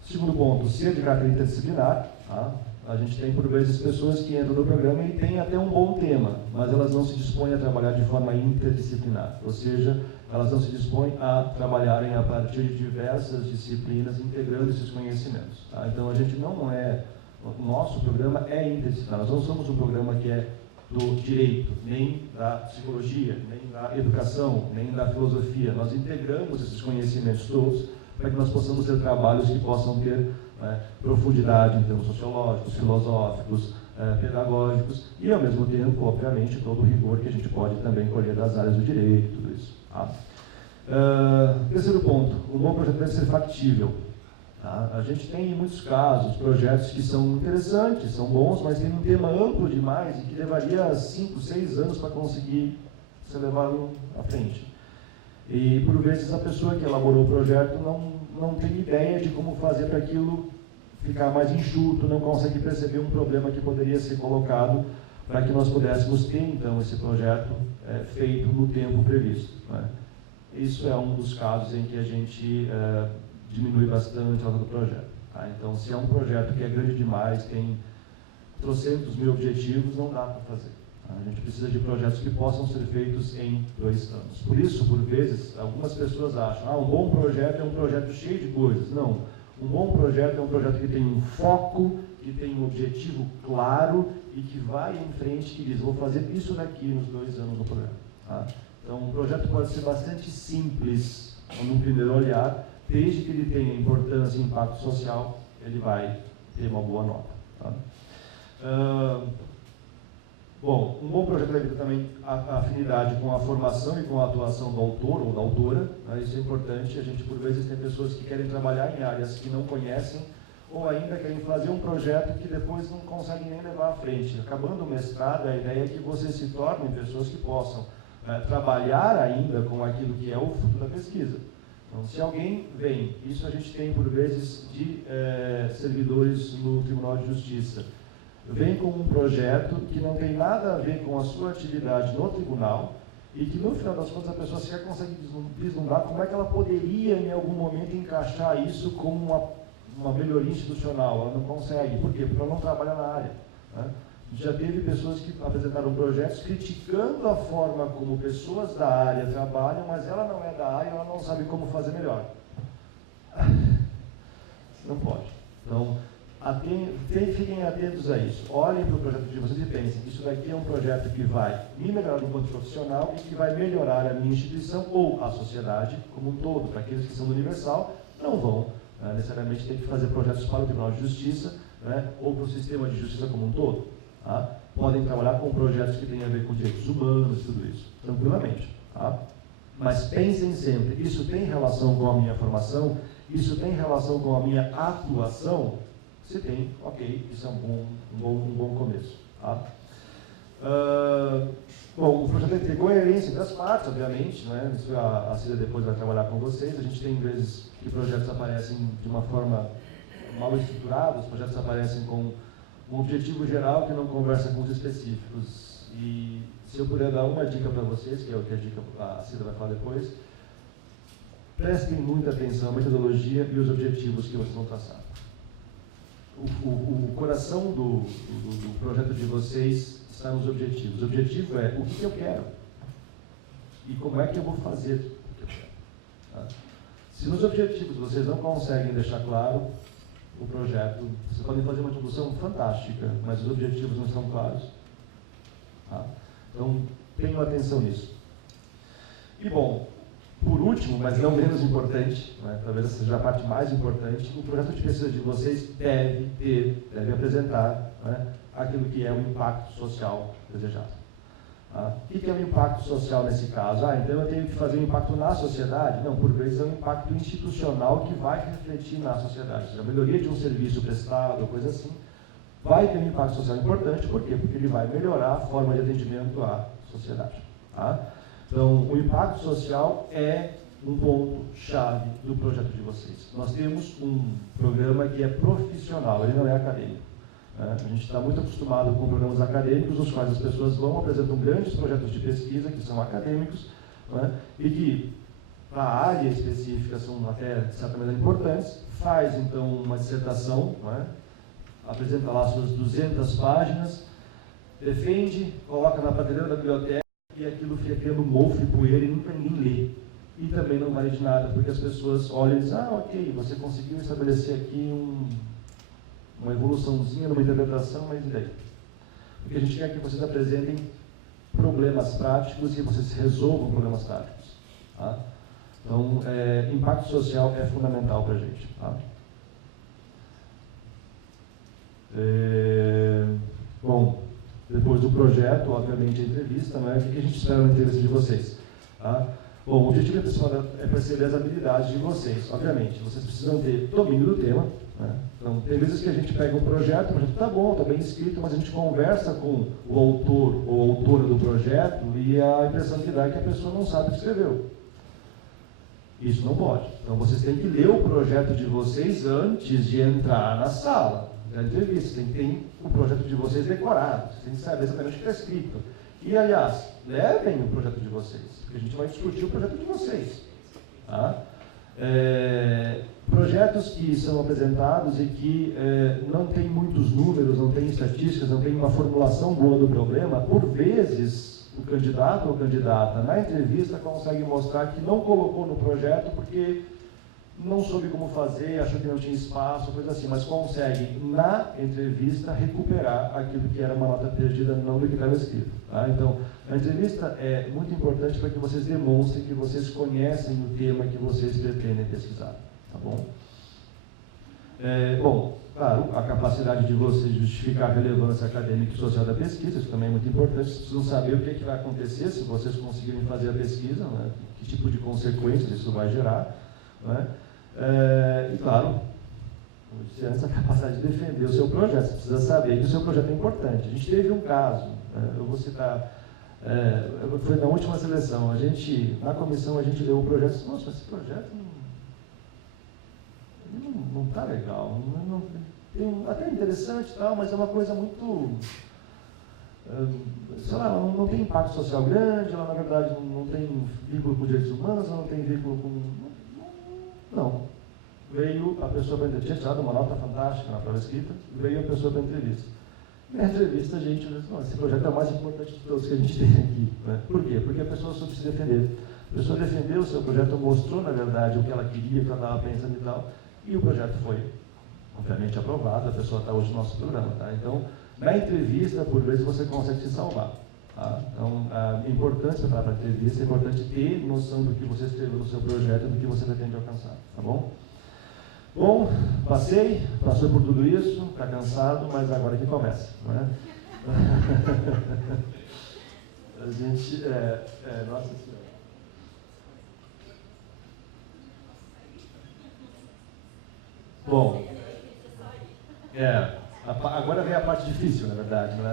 Segundo ponto, ser de caráter interdisciplinar. Tá? A gente tem, por vezes, pessoas que entram no programa e têm até um bom tema, mas elas não se dispõem a trabalhar de forma interdisciplinar, ou seja, elas não se dispõem a trabalharem a partir de diversas disciplinas, integrando esses conhecimentos. Tá? Então, a gente não o nosso programa é interdisciplinar, nós não somos um programa que é do direito, nem da psicologia, nem da educação, nem da filosofia. Nós integramos esses conhecimentos todos para que nós possamos ter trabalhos que possam ter profundidade em termos sociológicos, filosóficos, pedagógicos e, ao mesmo tempo, obviamente, todo o rigor que a gente pode também colher das áreas do direito, tudo isso. Tá? Terceiro ponto, um bom projeto deve ser factível. Tá? A gente tem, em muitos casos, projetos que são interessantes, são bons, mas tem um tema amplo demais e que levaria 5, 6 anos para conseguir ser levado à frente. E, por vezes, a pessoa que elaborou o projeto não tem ideia de como fazer para aquilo ficar mais enxuto, não consegue perceber um problema que poderia ser colocado para que nós pudéssemos ter, então, esse projeto feito no tempo previsto. Né? Isso é um dos casos em que a gente diminui bastante a nota do projeto. Tá? Então, se é um projeto que é grande demais, tem trocentos mil objetivos, não dá para fazer. A gente precisa de projetos que possam ser feitos em 2 anos. Por isso, por vezes, algumas pessoas acham, um bom projeto é um projeto cheio de coisas. Não. Um bom projeto é um projeto que tem um foco, que tem um objetivo claro e que vai em frente e diz, vou fazer isso daqui nos 2 anos no programa. Tá? Então, um projeto pode ser bastante simples, num primeiro olhar, desde que ele tenha importância e impacto social, ele vai ter uma boa nota. Tá? Bom, um bom projeto deve ter também a afinidade com a formação e com a atuação do autor ou da autora, né? Isso é importante. A gente, por vezes, tem pessoas que querem trabalhar em áreas que não conhecem ou ainda querem fazer um projeto que depois não conseguem nem levar à frente. Acabando o mestrado, a ideia é que vocês se tornem pessoas que possam trabalhar ainda com aquilo que é o fruto da pesquisa. Então, se alguém vem, isso a gente tem, por vezes, de servidores no Tribunal de Justiça, vem com um projeto que não tem nada a ver com a sua atividade no tribunal e que, no final das contas, a pessoa sequer consegue vislumbrar como é que ela poderia, em algum momento, encaixar isso como uma melhoria institucional. Ela não consegue. Por quê? Porque ela não trabalha na área, né? Já teve pessoas que apresentaram projetos criticando a forma como pessoas da área trabalham, mas ela não é da área, ela não sabe como fazer melhor. Não pode. Então, fiquem atentos a isso. Olhem para o projeto de vocês e pensem, isso daqui é um projeto que vai me melhorar do ponto profissional e que vai melhorar a minha instituição ou a sociedade como um todo. Para aqueles que são do Universal, não vão necessariamente ter que fazer projetos para o Tribunal de Justiça, né, ou para o sistema de justiça como um todo. Tá? Podem trabalhar com projetos que têm a ver com direitos humanos e tudo isso, tranquilamente. Tá? Mas pensem sempre, isso tem relação com a minha formação? Isso tem relação com a minha atuação? Se tem, ok, isso é um bom começo. Tá? Bom, o projeto tem que ter coerência entre as partes, obviamente, né? Isso a Cida depois vai trabalhar com vocês. A gente tem vezes que projetos aparecem de uma forma mal estruturada, os projetos aparecem com um objetivo geral que não conversa com os específicos. E se eu puder dar uma dica para vocês, que é o que a Cida vai falar depois, prestem muita atenção à metodologia e os objetivos que vocês vão traçar. O coração do projeto de vocês está nos objetivos. O objetivo é o que eu quero e como é que eu vou fazer o que eu quero. Tá? Se nos objetivos vocês não conseguem deixar claro o projeto, vocês podem fazer uma introdução fantástica, mas os objetivos não estão claros. Tá? Então, tenham atenção nisso. E, bom, por último, mas não menos importante, né, talvez essa seja a parte mais importante, o projeto de pesquisa de vocês deve apresentar, né, aquilo que é o impacto social desejado. O que é o impacto social nesse caso? Então eu tenho que fazer um impacto na sociedade? Não, por vezes é um impacto institucional que vai refletir na sociedade. Ou seja, a melhoria de um serviço prestado, coisa assim, vai ter um impacto social importante. Por quê? Porque ele vai melhorar a forma de atendimento à sociedade. Tá? Então, o impacto social é um ponto-chave do projeto de vocês. Nós temos um programa que é profissional, ele não é acadêmico. A gente está muito acostumado com programas acadêmicos, nos quais as pessoas vão, apresentam grandes projetos de pesquisa, que são acadêmicos, né, e que, para a área específica, são até, de certa maneira, importantes. Faz, então, uma dissertação, né, apresenta lá suas 200 páginas, defende, coloca na prateleira da biblioteca, e aquilo fica criando mofo e poeira e nunca ninguém lê. E também não vale de nada, porque as pessoas olham e dizem, ok, você conseguiu estabelecer aqui uma evoluçãozinha numa interpretação, mas e daí? Porque a gente quer que vocês apresentem problemas práticos e vocês resolvam problemas práticos. Tá? Então, impacto social é fundamental para a gente. Tá? Bom, depois do projeto, obviamente, a entrevista, né? O que a gente espera na entrevista de vocês? Tá? Bom, o objetivo é perceber as habilidades de vocês. Obviamente, vocês precisam ter domínio do tema. Né? Então, tem vezes que a gente pega o projeto está bom, está bem escrito, mas a gente conversa com o autor ou autora do projeto e a impressão que dá é que a pessoa não sabe o que escreveu. Isso não pode. Então, vocês têm que ler o projeto de vocês antes de entrar na sala da entrevista. Tem que ter o projeto de vocês decorado. Vocês têm que saber exatamente o que está escrito. E, aliás, levem o projeto de vocês, porque a gente vai discutir o projeto de vocês. Tá? Projetos que são apresentados e que não tem muitos números, não tem estatísticas, não tem uma formulação boa do problema, por vezes o candidato ou candidata na entrevista consegue mostrar que não colocou no projeto porque não soube como fazer, achou que não tinha espaço, coisa assim, mas consegue na entrevista recuperar aquilo que era uma nota perdida, não do que estava escrito. Tá? Então, a entrevista é muito importante para que vocês demonstrem que vocês conhecem o tema que vocês pretendem pesquisar. Tá bom? Bom, claro, a capacidade de você justificar a relevância acadêmica e social da pesquisa, isso também é muito importante. Vocês precisam saber o que vai acontecer se vocês conseguirem fazer a pesquisa, né? Que tipo de consequências isso vai gerar. Né? E, claro, antes a capacidade de defender o seu projeto. Você precisa saber que o seu projeto é importante. A gente teve um caso, eu vou citar, foi na última seleção, na comissão a gente leu o projeto e disse, nossa, esse projeto não está legal, até interessante e tal, mas é uma coisa muito, sei lá, não tem impacto social grande, ela na verdade não tem vínculo com direitos humanos, ela não tem vínculo com... Não. Veio a pessoa para entrevista, tinha tirado uma nota fantástica na prova escrita, veio a pessoa para entrevista. Na entrevista a gente disse, esse projeto é o mais importante de todos que a gente tem aqui. Né? Por quê? Porque a pessoa soube se defender. A pessoa defendeu o seu projeto, mostrou na verdade o que ela queria, o que ela estava pensando e tal, e o projeto foi, obviamente, aprovado, a pessoa está hoje no nosso programa. Tá? Então, na entrevista, por vezes, você consegue se salvar. Tá? Então, a importância para a entrevista, é importante ter noção do que você escreveu no seu projeto e do que você pretende alcançar. Tá bom? Bom, passou por tudo isso, está cansado, mas agora que começa. Não é? A gente, nossa senhora. Bom, agora vem a parte difícil, na verdade, não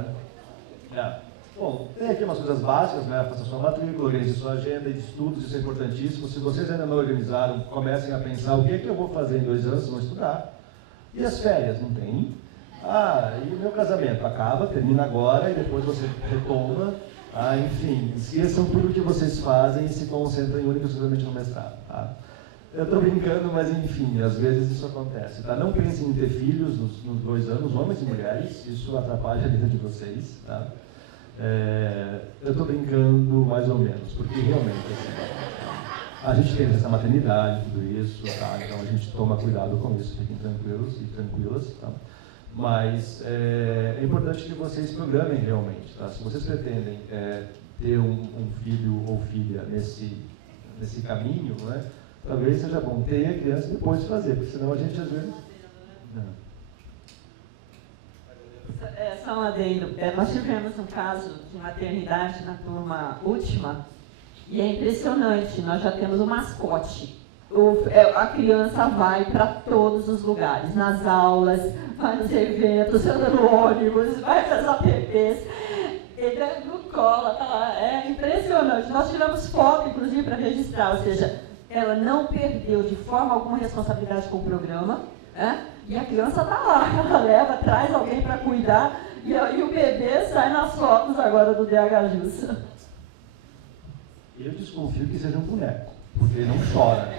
é? Bom, tem aqui umas coisas básicas, né? Faça sua matrícula, organize sua agenda de estudos, isso é importantíssimo. Se vocês ainda não organizaram, comecem a pensar o que é que eu vou fazer em 2 anos, vão estudar. E as férias, não tem? E o meu casamento? Acaba, termina agora e depois você retoma. Enfim, esqueçam tudo que vocês fazem e se concentrem única e exclusivamente no mestrado. Tá? Eu estou brincando, mas enfim, às vezes isso acontece. Tá? Não pensem em ter filhos nos 2 anos, homens e mulheres, isso atrapalha a vida de vocês. Tá? Eu estou brincando mais ou menos, porque realmente assim, a gente tem essa maternidade, tudo isso, tá? Então a gente toma cuidado com isso, fiquem tranquilos e tranquilas. Tá? Mas é importante que vocês programem realmente. Tá? Se vocês pretendem ter um filho ou filha nesse caminho, né? Talvez seja bom ter a criança e depois fazer, porque senão a gente às vezes... Só um adendo. Nós tivemos um caso de maternidade na turma última e é impressionante, nós já temos um mascote. A criança vai para todos os lugares, nas aulas, vai nos eventos, anda no ônibus, vai para as APPs, ele no colo, tá lá. É impressionante. Nós tiramos foto, inclusive, para registrar, ou seja, ela não perdeu de forma alguma responsabilidade com o programa, e a criança está lá, ela leva, traz alguém para cuidar, e o bebê sai nas fotos agora do DH Jussa. Eu desconfio que seja um boneco, porque ele não chora.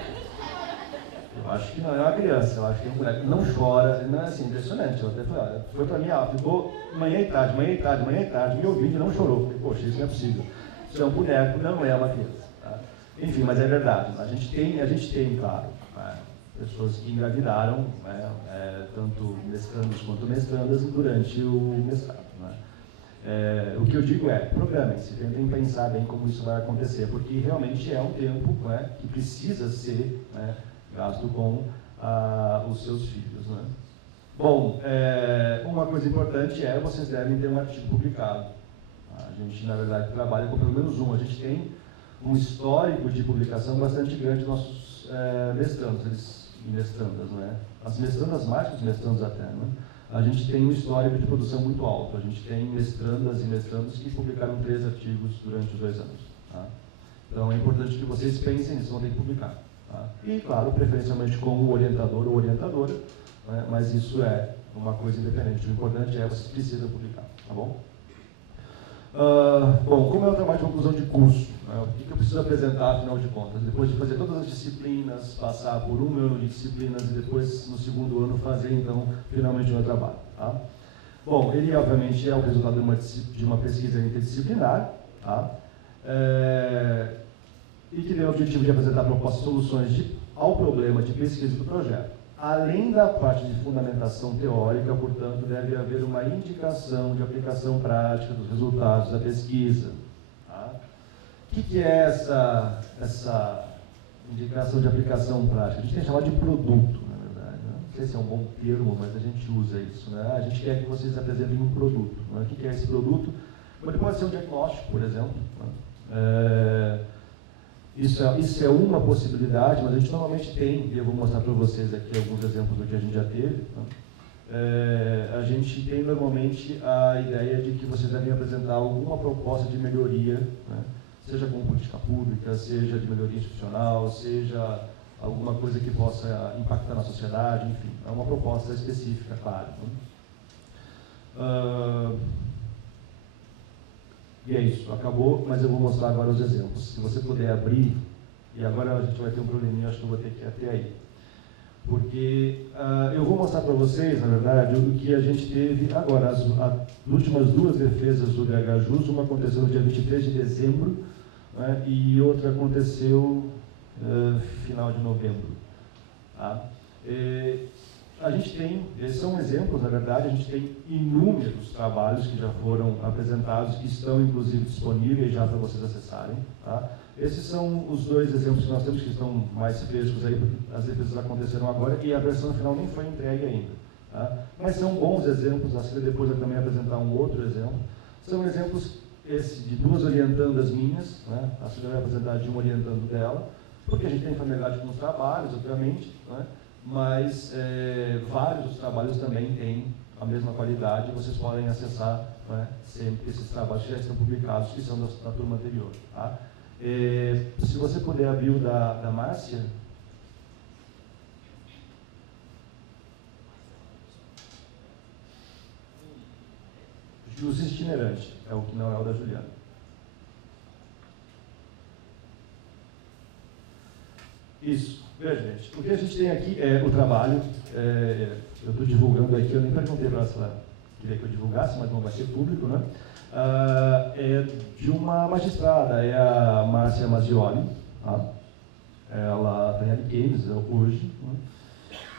Eu acho que não é uma criança, eu acho que é um boneco. Não chora, não é assim, impressionante. Eu até falei, olha, foi para mim, ficou manhã e tarde, me ouvindo e não chorou. Falei, poxa, isso não é possível. Isso é um boneco, não é uma criança. Tá? Enfim, mas é verdade. A gente tem, claro, pessoas que engravidaram, tanto mestrandos quanto mestrandas, durante o mestrado. O que eu digo programem-se, tentem pensar bem como isso vai acontecer, porque realmente é um tempo que precisa ser gasto com os seus filhos. Né? Bom, uma coisa importante vocês devem ter um artigo publicado. A gente, na verdade, trabalha com pelo menos um. A gente tem um histórico de publicação bastante grande dos nossos mestrandos e mestrandas. Né? As mestrandas mais que os mestrandos até. Né? A gente tem um histórico de produção muito alto. A gente tem mestrandas e mestrandos que publicaram 3 artigos durante os 2 anos. Tá? Então é importante que vocês pensem nisso, vão ter que publicar. Tá? E, claro, preferencialmente com o orientador ou orientadora, né? Mas isso é uma coisa independente. O importante vocês precisam publicar. Tá bom? Bom, como é o trabalho de conclusão de curso? O que eu preciso apresentar, afinal de contas? Depois de fazer todas as disciplinas, passar por 1 ano de disciplinas e depois, no 2º ano, fazer, então, finalmente o meu trabalho. Tá? Bom, ele, obviamente, é o resultado de uma pesquisa interdisciplinar, tá? E que tem o objetivo de apresentar propostas e soluções ao problema de pesquisa do projeto. Além da parte de fundamentação teórica, portanto, deve haver uma indicação de aplicação prática dos resultados da pesquisa. Tá? O que é essa indicação de aplicação prática? A gente tem que chamar de produto, na verdade. Né? sei se é um bom termo, mas a gente usa isso, né? A gente quer que vocês apresentem um produto. Né? O que é esse produto? Ele pode ser um diagnóstico, por exemplo. Né? Isso é uma possibilidade, mas a gente normalmente tem, e eu vou mostrar para vocês aqui alguns exemplos do que a gente já teve. Né? A gente tem normalmente a ideia de que vocês devem apresentar alguma proposta de melhoria, né? Seja com política pública, seja de melhoria institucional, seja alguma coisa que possa impactar na sociedade, enfim, é uma proposta específica, claro. Né? E é isso, acabou, mas eu vou mostrar agora os exemplos. Se você puder abrir, e agora a gente vai ter um probleminha, acho que eu vou ter que ir até aí. Porque eu vou mostrar para vocês, na verdade, o que a gente teve agora, as últimas duas defesas do DHJUS, uma aconteceu no dia 23 de dezembro, né, e outra aconteceu final de novembro. Tá? A gente tem, esses são exemplos, na verdade, a gente tem inúmeros trabalhos que já foram apresentados, que estão inclusive disponíveis já para vocês acessarem. Tá? Esses são os dois exemplos que nós temos, que estão mais frescos aí, porque as defesas aconteceram agora e a versão final nem foi entregue ainda. Tá? Mas são bons exemplos, a Cida depois vai também apresentar um outro exemplo. São exemplos, esse de duas orientandas minhas, né? A Cida vai apresentar de uma orientando dela, porque a gente tem familiaridade com os trabalhos, obviamente, né? Mas vários dos trabalhos também têm a mesma qualidade, vocês podem acessar, né, sempre esses trabalhos que já estão publicados, que são da turma anterior. Tá? Se você puder abrir o da Márcia. Jus itinerante, é o que não é o da Juliana. Isso. Veja, gente, o que a gente tem aqui é o trabalho, eu estou divulgando aqui, eu nem perguntei para ela se ela queria que eu divulgasse, mas não vai ser público, né? É de uma magistrada, é a Márcia Mazioli, tá? Ela está em Ariquemes hoje, né?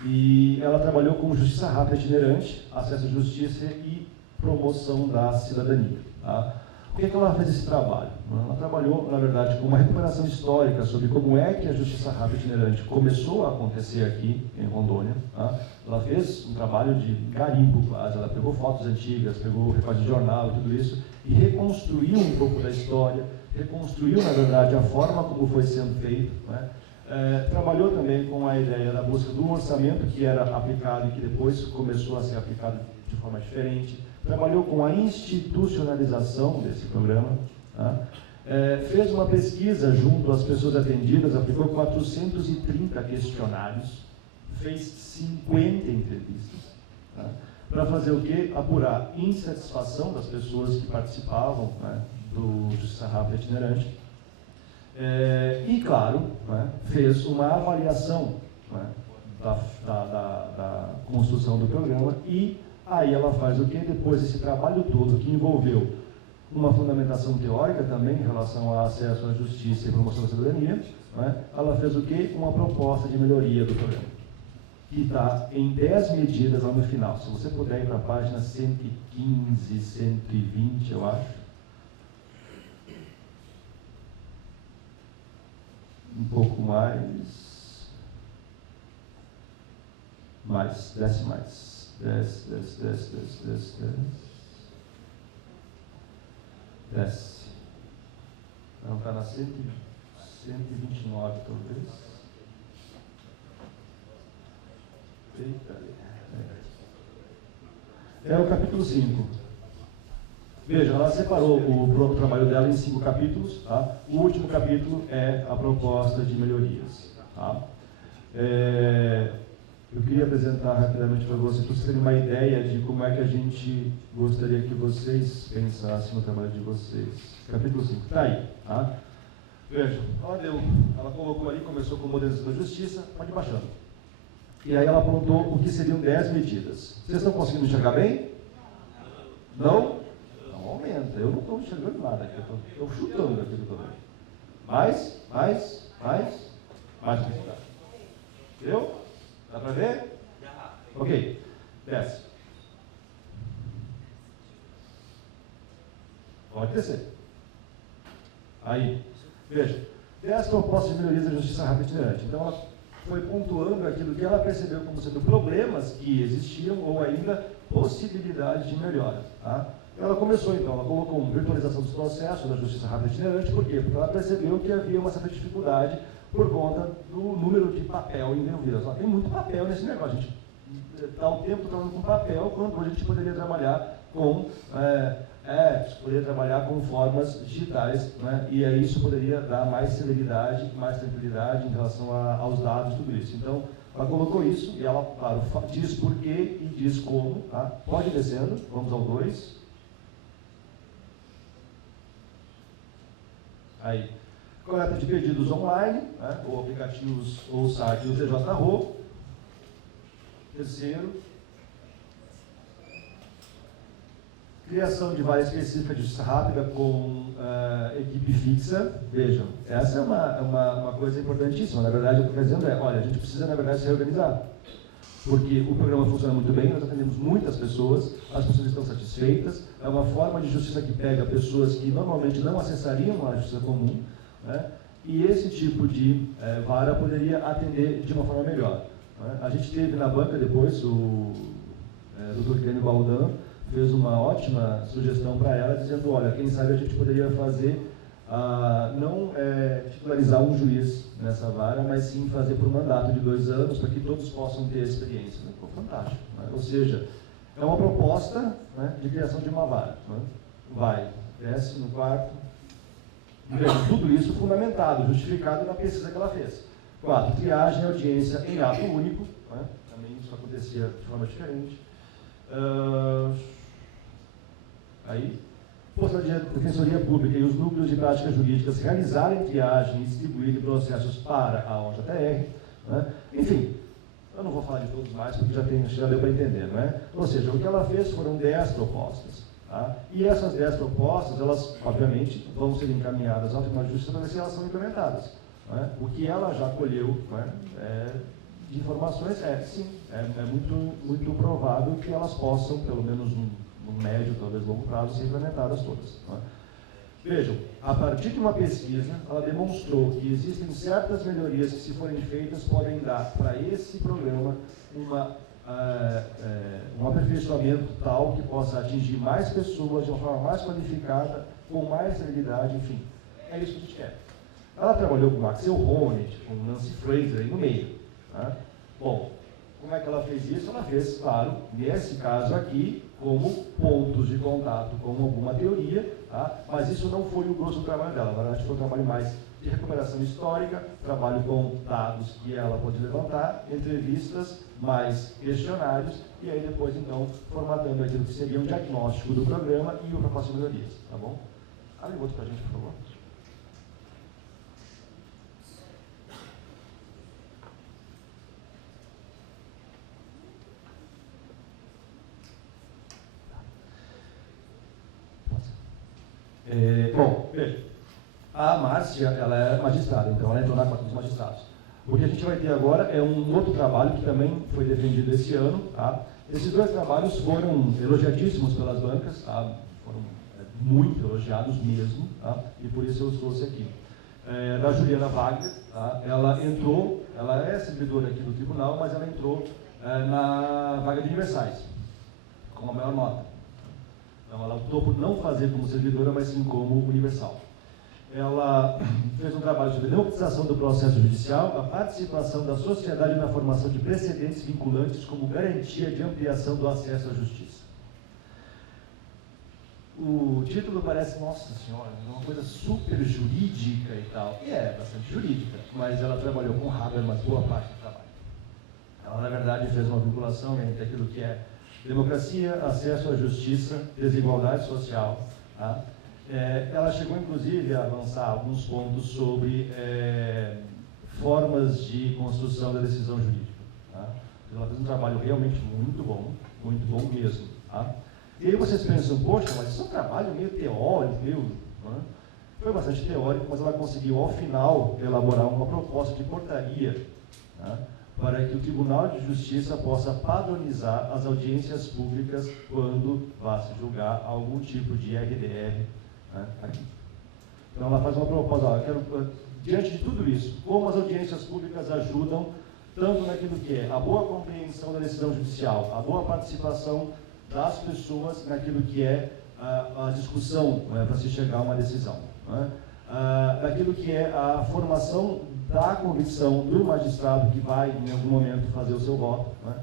E ela trabalhou com justiça rápida itinerante, acesso à justiça e promoção da cidadania. Tá? Por que ela fez esse trabalho? Ela trabalhou, na verdade, com uma recuperação histórica sobre como é que a justiça rápida itinerante começou a acontecer aqui em Rondônia. Tá? Ela fez um trabalho de garimpo quase, ela pegou fotos antigas, pegou recorte de jornal e tudo isso, e reconstruiu um pouco da história, reconstruiu, na verdade, a forma como foi sendo feito. Né? Trabalhou também com a ideia da busca do orçamento que era aplicado e que depois começou a ser aplicado de forma diferente. Trabalhou com a institucionalização desse programa, tá? Fez uma pesquisa junto às pessoas atendidas, aplicou 430 questionários, fez 50 entrevistas, tá? Para fazer o quê? Apurar insatisfação das pessoas que participavam, né, do Justiça Rápida Itinerante. E, claro, né, fez uma avaliação, né, da construção do programa e aí ela faz o quê? Depois desse trabalho todo que envolveu uma fundamentação teórica também em relação ao acesso à justiça e promoção da cidadania, né? Ela fez o quê? Uma proposta de melhoria do programa, que está em 10 medidas lá no final. Se você puder ir para a página 115, 120, eu acho. Um pouco mais. Desce mais. Desce. Não, está na 129, talvez. Eita. É o capítulo 5. Veja, ela separou o próprio trabalho dela em 5 capítulos. Tá? O último capítulo é a proposta de melhorias. Tá? Eu queria apresentar rapidamente para vocês, para vocês terem uma ideia de como é que a gente gostaria que vocês pensassem no trabalho de vocês. Capítulo 5, está aí. Tá? Veja, ela colocou ali, começou com modernização da justiça, pode ir baixando. E aí ela apontou o que seriam 10 medidas. Vocês estão conseguindo enxergar bem? Não? Não aumenta, eu não estou enxergando nada aqui, estou chutando aqui do tamanho. Mais. Viu? Dá para ver? Ok, desce. Pode descer. Aí, veja, 10 propostas de melhorias da justiça rápida itinerante. Então, ela foi pontuando aquilo que ela percebeu como sendo problemas que existiam ou ainda possibilidades de melhora. Tá? Ela começou, então, ela colocou uma virtualização dos processos da justiça rápida itinerante. Por quê? Porque ela percebeu que havia uma certa dificuldade por conta do número de papel envolvido. Só tem muito papel nesse negócio. A gente está o tempo trabalhando com papel, quando hoje a gente poderia trabalhar com apps, poderia trabalhar com formas digitais, né? E aí isso poderia dar mais celeridade, mais tranquilidade em relação aos dados, tudo isso. Então, ela colocou isso e ela, claro, diz por quê e diz como. Tá? Pode ir descendo, vamos ao 2. Aí, coleta de pedidos online, né, ou aplicativos ou site do TJRO. Terceiro, criação de vara específica de justiça rápida com equipe fixa. Vejam, essa é uma coisa importantíssima. Na verdade, o que eu estou dizendo é, olha, a gente precisa, na verdade, se reorganizar. Porque o programa funciona muito bem, nós atendemos muitas pessoas, as pessoas estão satisfeitas, é uma forma de justiça que pega pessoas que normalmente não acessariam a justiça comum, né? E esse tipo de vara poderia atender de uma forma melhor. Né? A gente teve na banca depois, o Dr. Guilherme Baldan fez uma ótima sugestão para ela, dizendo, olha, quem sabe a gente poderia fazer, não titularizar um juiz nessa vara, mas sim fazer por mandato de 2 anos, para que todos possam ter experiência. Ficou fantástico. Né? Ou seja, é uma proposta, né, de criação de uma vara. Né? Vai, desce no quarto. E veja, tudo isso fundamentado, justificado na pesquisa que ela fez. 4, triagem e audiência em ato único. Né? Também isso acontecia de forma diferente. Aí, possibilidade de defensoria pública e os núcleos de práticas jurídicas realizarem triagem e distribuírem processos para a OJTR. Né? Enfim, eu não vou falar de todos mais, porque já deu para entender. Não é? Ou seja, o que ela fez foram 10 propostas. Tá? E essas 10 propostas, elas, obviamente, vão ser encaminhadas ao Tribunal de Justiça para ver se elas são implementadas. Né? O que ela já colheu, né, de informações, sim, é muito provável que elas possam, pelo menos no médio, talvez longo prazo, ser implementadas todas. Né? Vejam, a partir de uma pesquisa, ela demonstrou que existem certas melhorias que, se forem feitas, podem dar para esse programa um aperfeiçoamento tal que possa atingir mais pessoas de uma forma mais qualificada, com mais realidade, enfim. É isso que a gente quer. Ela trabalhou com Axel Honneth, com Nancy Fraser aí no meio. Tá? Bom, como é que ela fez isso? Ela fez, claro, nesse caso aqui, como pontos de contato com alguma teoria, tá? Mas isso não foi o grosso do trabalho dela. Na verdade, foi um trabalho mais de recuperação histórica, trabalho com dados que ela pode levantar, entrevistas, mais questionários, e aí depois, então, formatando aquilo que seria um diagnóstico do programa e o propósito de melhorias. Tá bom? Abre outro para a gente, por favor. Bom, veja, a Márcia, ela é magistrada, então ela entrou na cota dos magistrados. O que a gente vai ter agora é um outro trabalho que também foi defendido esse ano. Tá? Esses 2 trabalhos foram elogiadíssimos pelas bancas, tá? Foram muito elogiados mesmo, tá? E por isso eu os trouxe aqui. Da Juliana Wagner, tá? Ela entrou, ela é servidora aqui do tribunal, mas ela entrou na vaga de universais, com a maior nota. Então, ela optou por não fazer como servidora, mas sim como universal. Ela fez um trabalho sobre a democratização do processo judicial, a participação da sociedade na formação de precedentes vinculantes como garantia de ampliação do acesso à justiça. O título parece, nossa senhora, uma coisa super jurídica e tal. E é bastante jurídica, mas ela trabalhou com Habermas boa parte do trabalho. Ela, na verdade, fez uma vinculação entre aquilo que é democracia, acesso à justiça, desigualdade social. Tá? Ela chegou, inclusive, a avançar alguns pontos sobre formas de construção da decisão jurídica. Tá? Ela fez um trabalho realmente muito bom mesmo. Tá? E aí vocês pensam, poxa, mas isso é um trabalho meio teórico, né? Foi bastante teórico, mas ela conseguiu, ao final, elaborar uma proposta de portaria, tá? Para que o Tribunal de Justiça possa padronizar as audiências públicas quando vá se julgar algum tipo de RDR. Né, aqui. Então ela faz uma proposta, diante de tudo isso, como as audiências públicas ajudam tanto naquilo que é a boa compreensão da decisão judicial, a boa participação das pessoas naquilo que é a discussão para se chegar a uma decisão, né? Daquilo que é a formação da convicção do magistrado que vai, em algum momento, fazer o seu voto, né?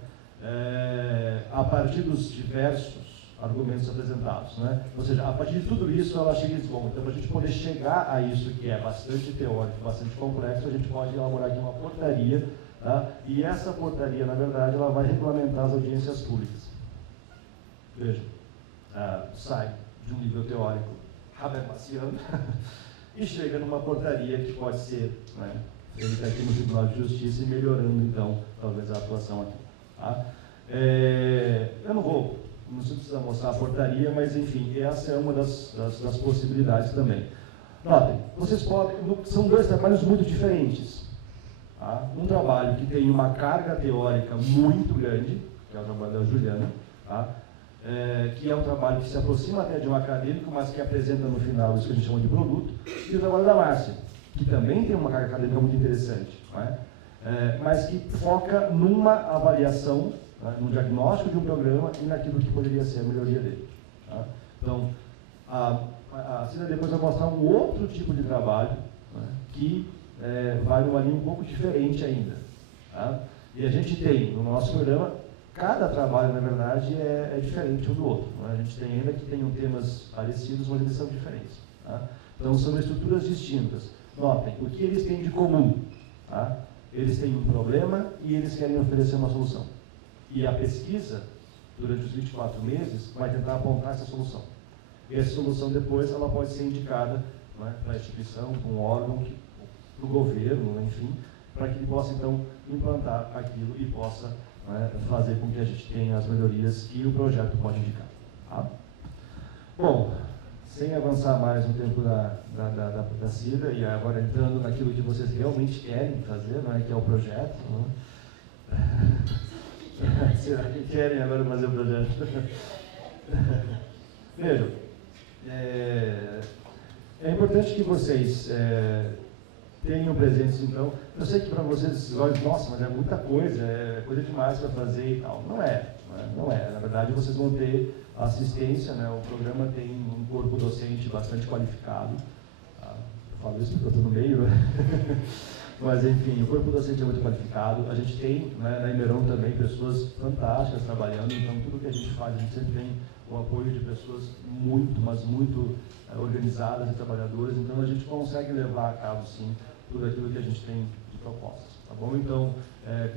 A partir dos diversos argumentos apresentados, né? Ou seja, a partir de tudo isso, ela chega e diz, bom, então para a gente poder chegar a isso que é bastante teórico, bastante complexo, a gente pode elaborar aqui uma portaria, tá? E essa portaria, na verdade, ela vai regulamentar as audiências públicas. Veja, sai de um nível teórico habermasiano e chega numa portaria que pode ser, né, feita aqui no Tribunal de Justiça e melhorando, então, talvez a atuação aqui. Tá? Eu não sei precisar mostrar a portaria, mas, enfim, essa é uma das possibilidades também. Notem, vocês podem, são dois trabalhos muito diferentes. Tá? Um trabalho que tem uma carga teórica muito grande, que é o trabalho da Juliana, tá? Que é um trabalho que se aproxima até de um acadêmico, mas que apresenta no final isso que a gente chama de produto, e o trabalho da Márcia, que também tem uma carga acadêmica muito interessante, né? Mas que foca numa avaliação, né, no diagnóstico de um programa e naquilo que poderia ser a melhoria dele. Tá? Então, a Cida depois vai mostrar um outro tipo de trabalho, né, que vai numa linha um pouco diferente ainda. Tá? E a gente tem, no nosso programa, cada trabalho, na verdade, é diferente um do outro. Né? A gente tem ainda que tenham temas parecidos, mas eles são diferentes. Tá? Então, são estruturas distintas. Notem, o que eles têm de comum? Tá? Eles têm um problema e eles querem oferecer uma solução. E a pesquisa, durante os 24 meses, vai tentar apontar essa solução. E essa solução, depois, ela pode ser indicada, né, para a instituição, para um órgão, para o governo, enfim, para que ele possa, então, implantar aquilo e possa, né, fazer com que a gente tenha as melhorias que o projeto pode indicar. Tá? Bom, sem avançar mais no tempo da Cida, e agora entrando naquilo que vocês realmente querem fazer, né, que é o projeto. Né? Será que querem agora fazer o projeto? Vejam, é importante que vocês tenham presentes, então. Eu sei que para vocês, nossa, mas é muita coisa, é coisa demais para fazer e tal. Não é. Na verdade, vocês vão ter assistência, né? O programa tem um corpo docente bastante qualificado. Tá? Eu falo isso porque eu estou no meio, né? Mas, enfim, o corpo docente é muito qualificado. A gente tem, né, na Imeron também, pessoas fantásticas trabalhando. Então, tudo que a gente faz, a gente sempre tem o apoio de pessoas muito, mas muito organizadas e trabalhadoras. Então, a gente consegue levar a cabo, sim, tudo aquilo que a gente tem de propostas. Tá bom? Então,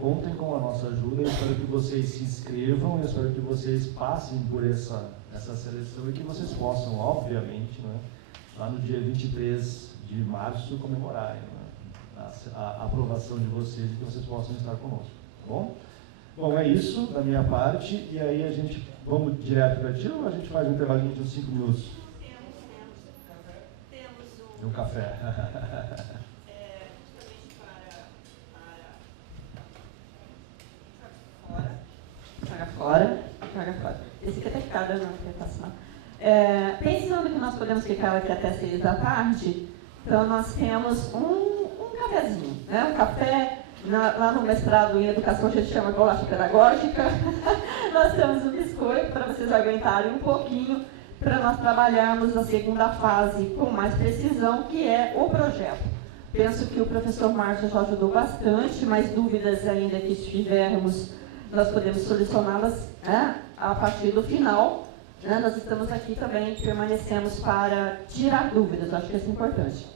contem com a nossa ajuda. Eu espero que vocês se inscrevam. Eu espero que vocês passem por essa seleção e que vocês possam, obviamente, né, lá no dia 23 de março, comemorarem, né, a aprovação de vocês e que vocês possam estar conosco, tá bom? Bom, é isso da minha parte, e aí a gente, vamos direto para ti ou a gente faz um intervalinho de uns 5 minutos? Temos um café. Joga fora. Esse aqui é pecado, não quer passar. Pensando que nós podemos ficar aqui até 6 da tarde, então nós temos um cafezinho, né? Um café, lá no mestrado em educação a gente chama de bolacha pedagógica. Nós temos um biscoito para vocês aguentarem um pouquinho, para nós trabalharmos a segunda fase com mais precisão, que é o projeto. Penso que o professor Márcio já ajudou bastante, mas dúvidas ainda que tivermos, nós podemos solucioná-las, né, a partir do final. Né? Nós estamos aqui também, permanecemos para tirar dúvidas, acho que isso é importante.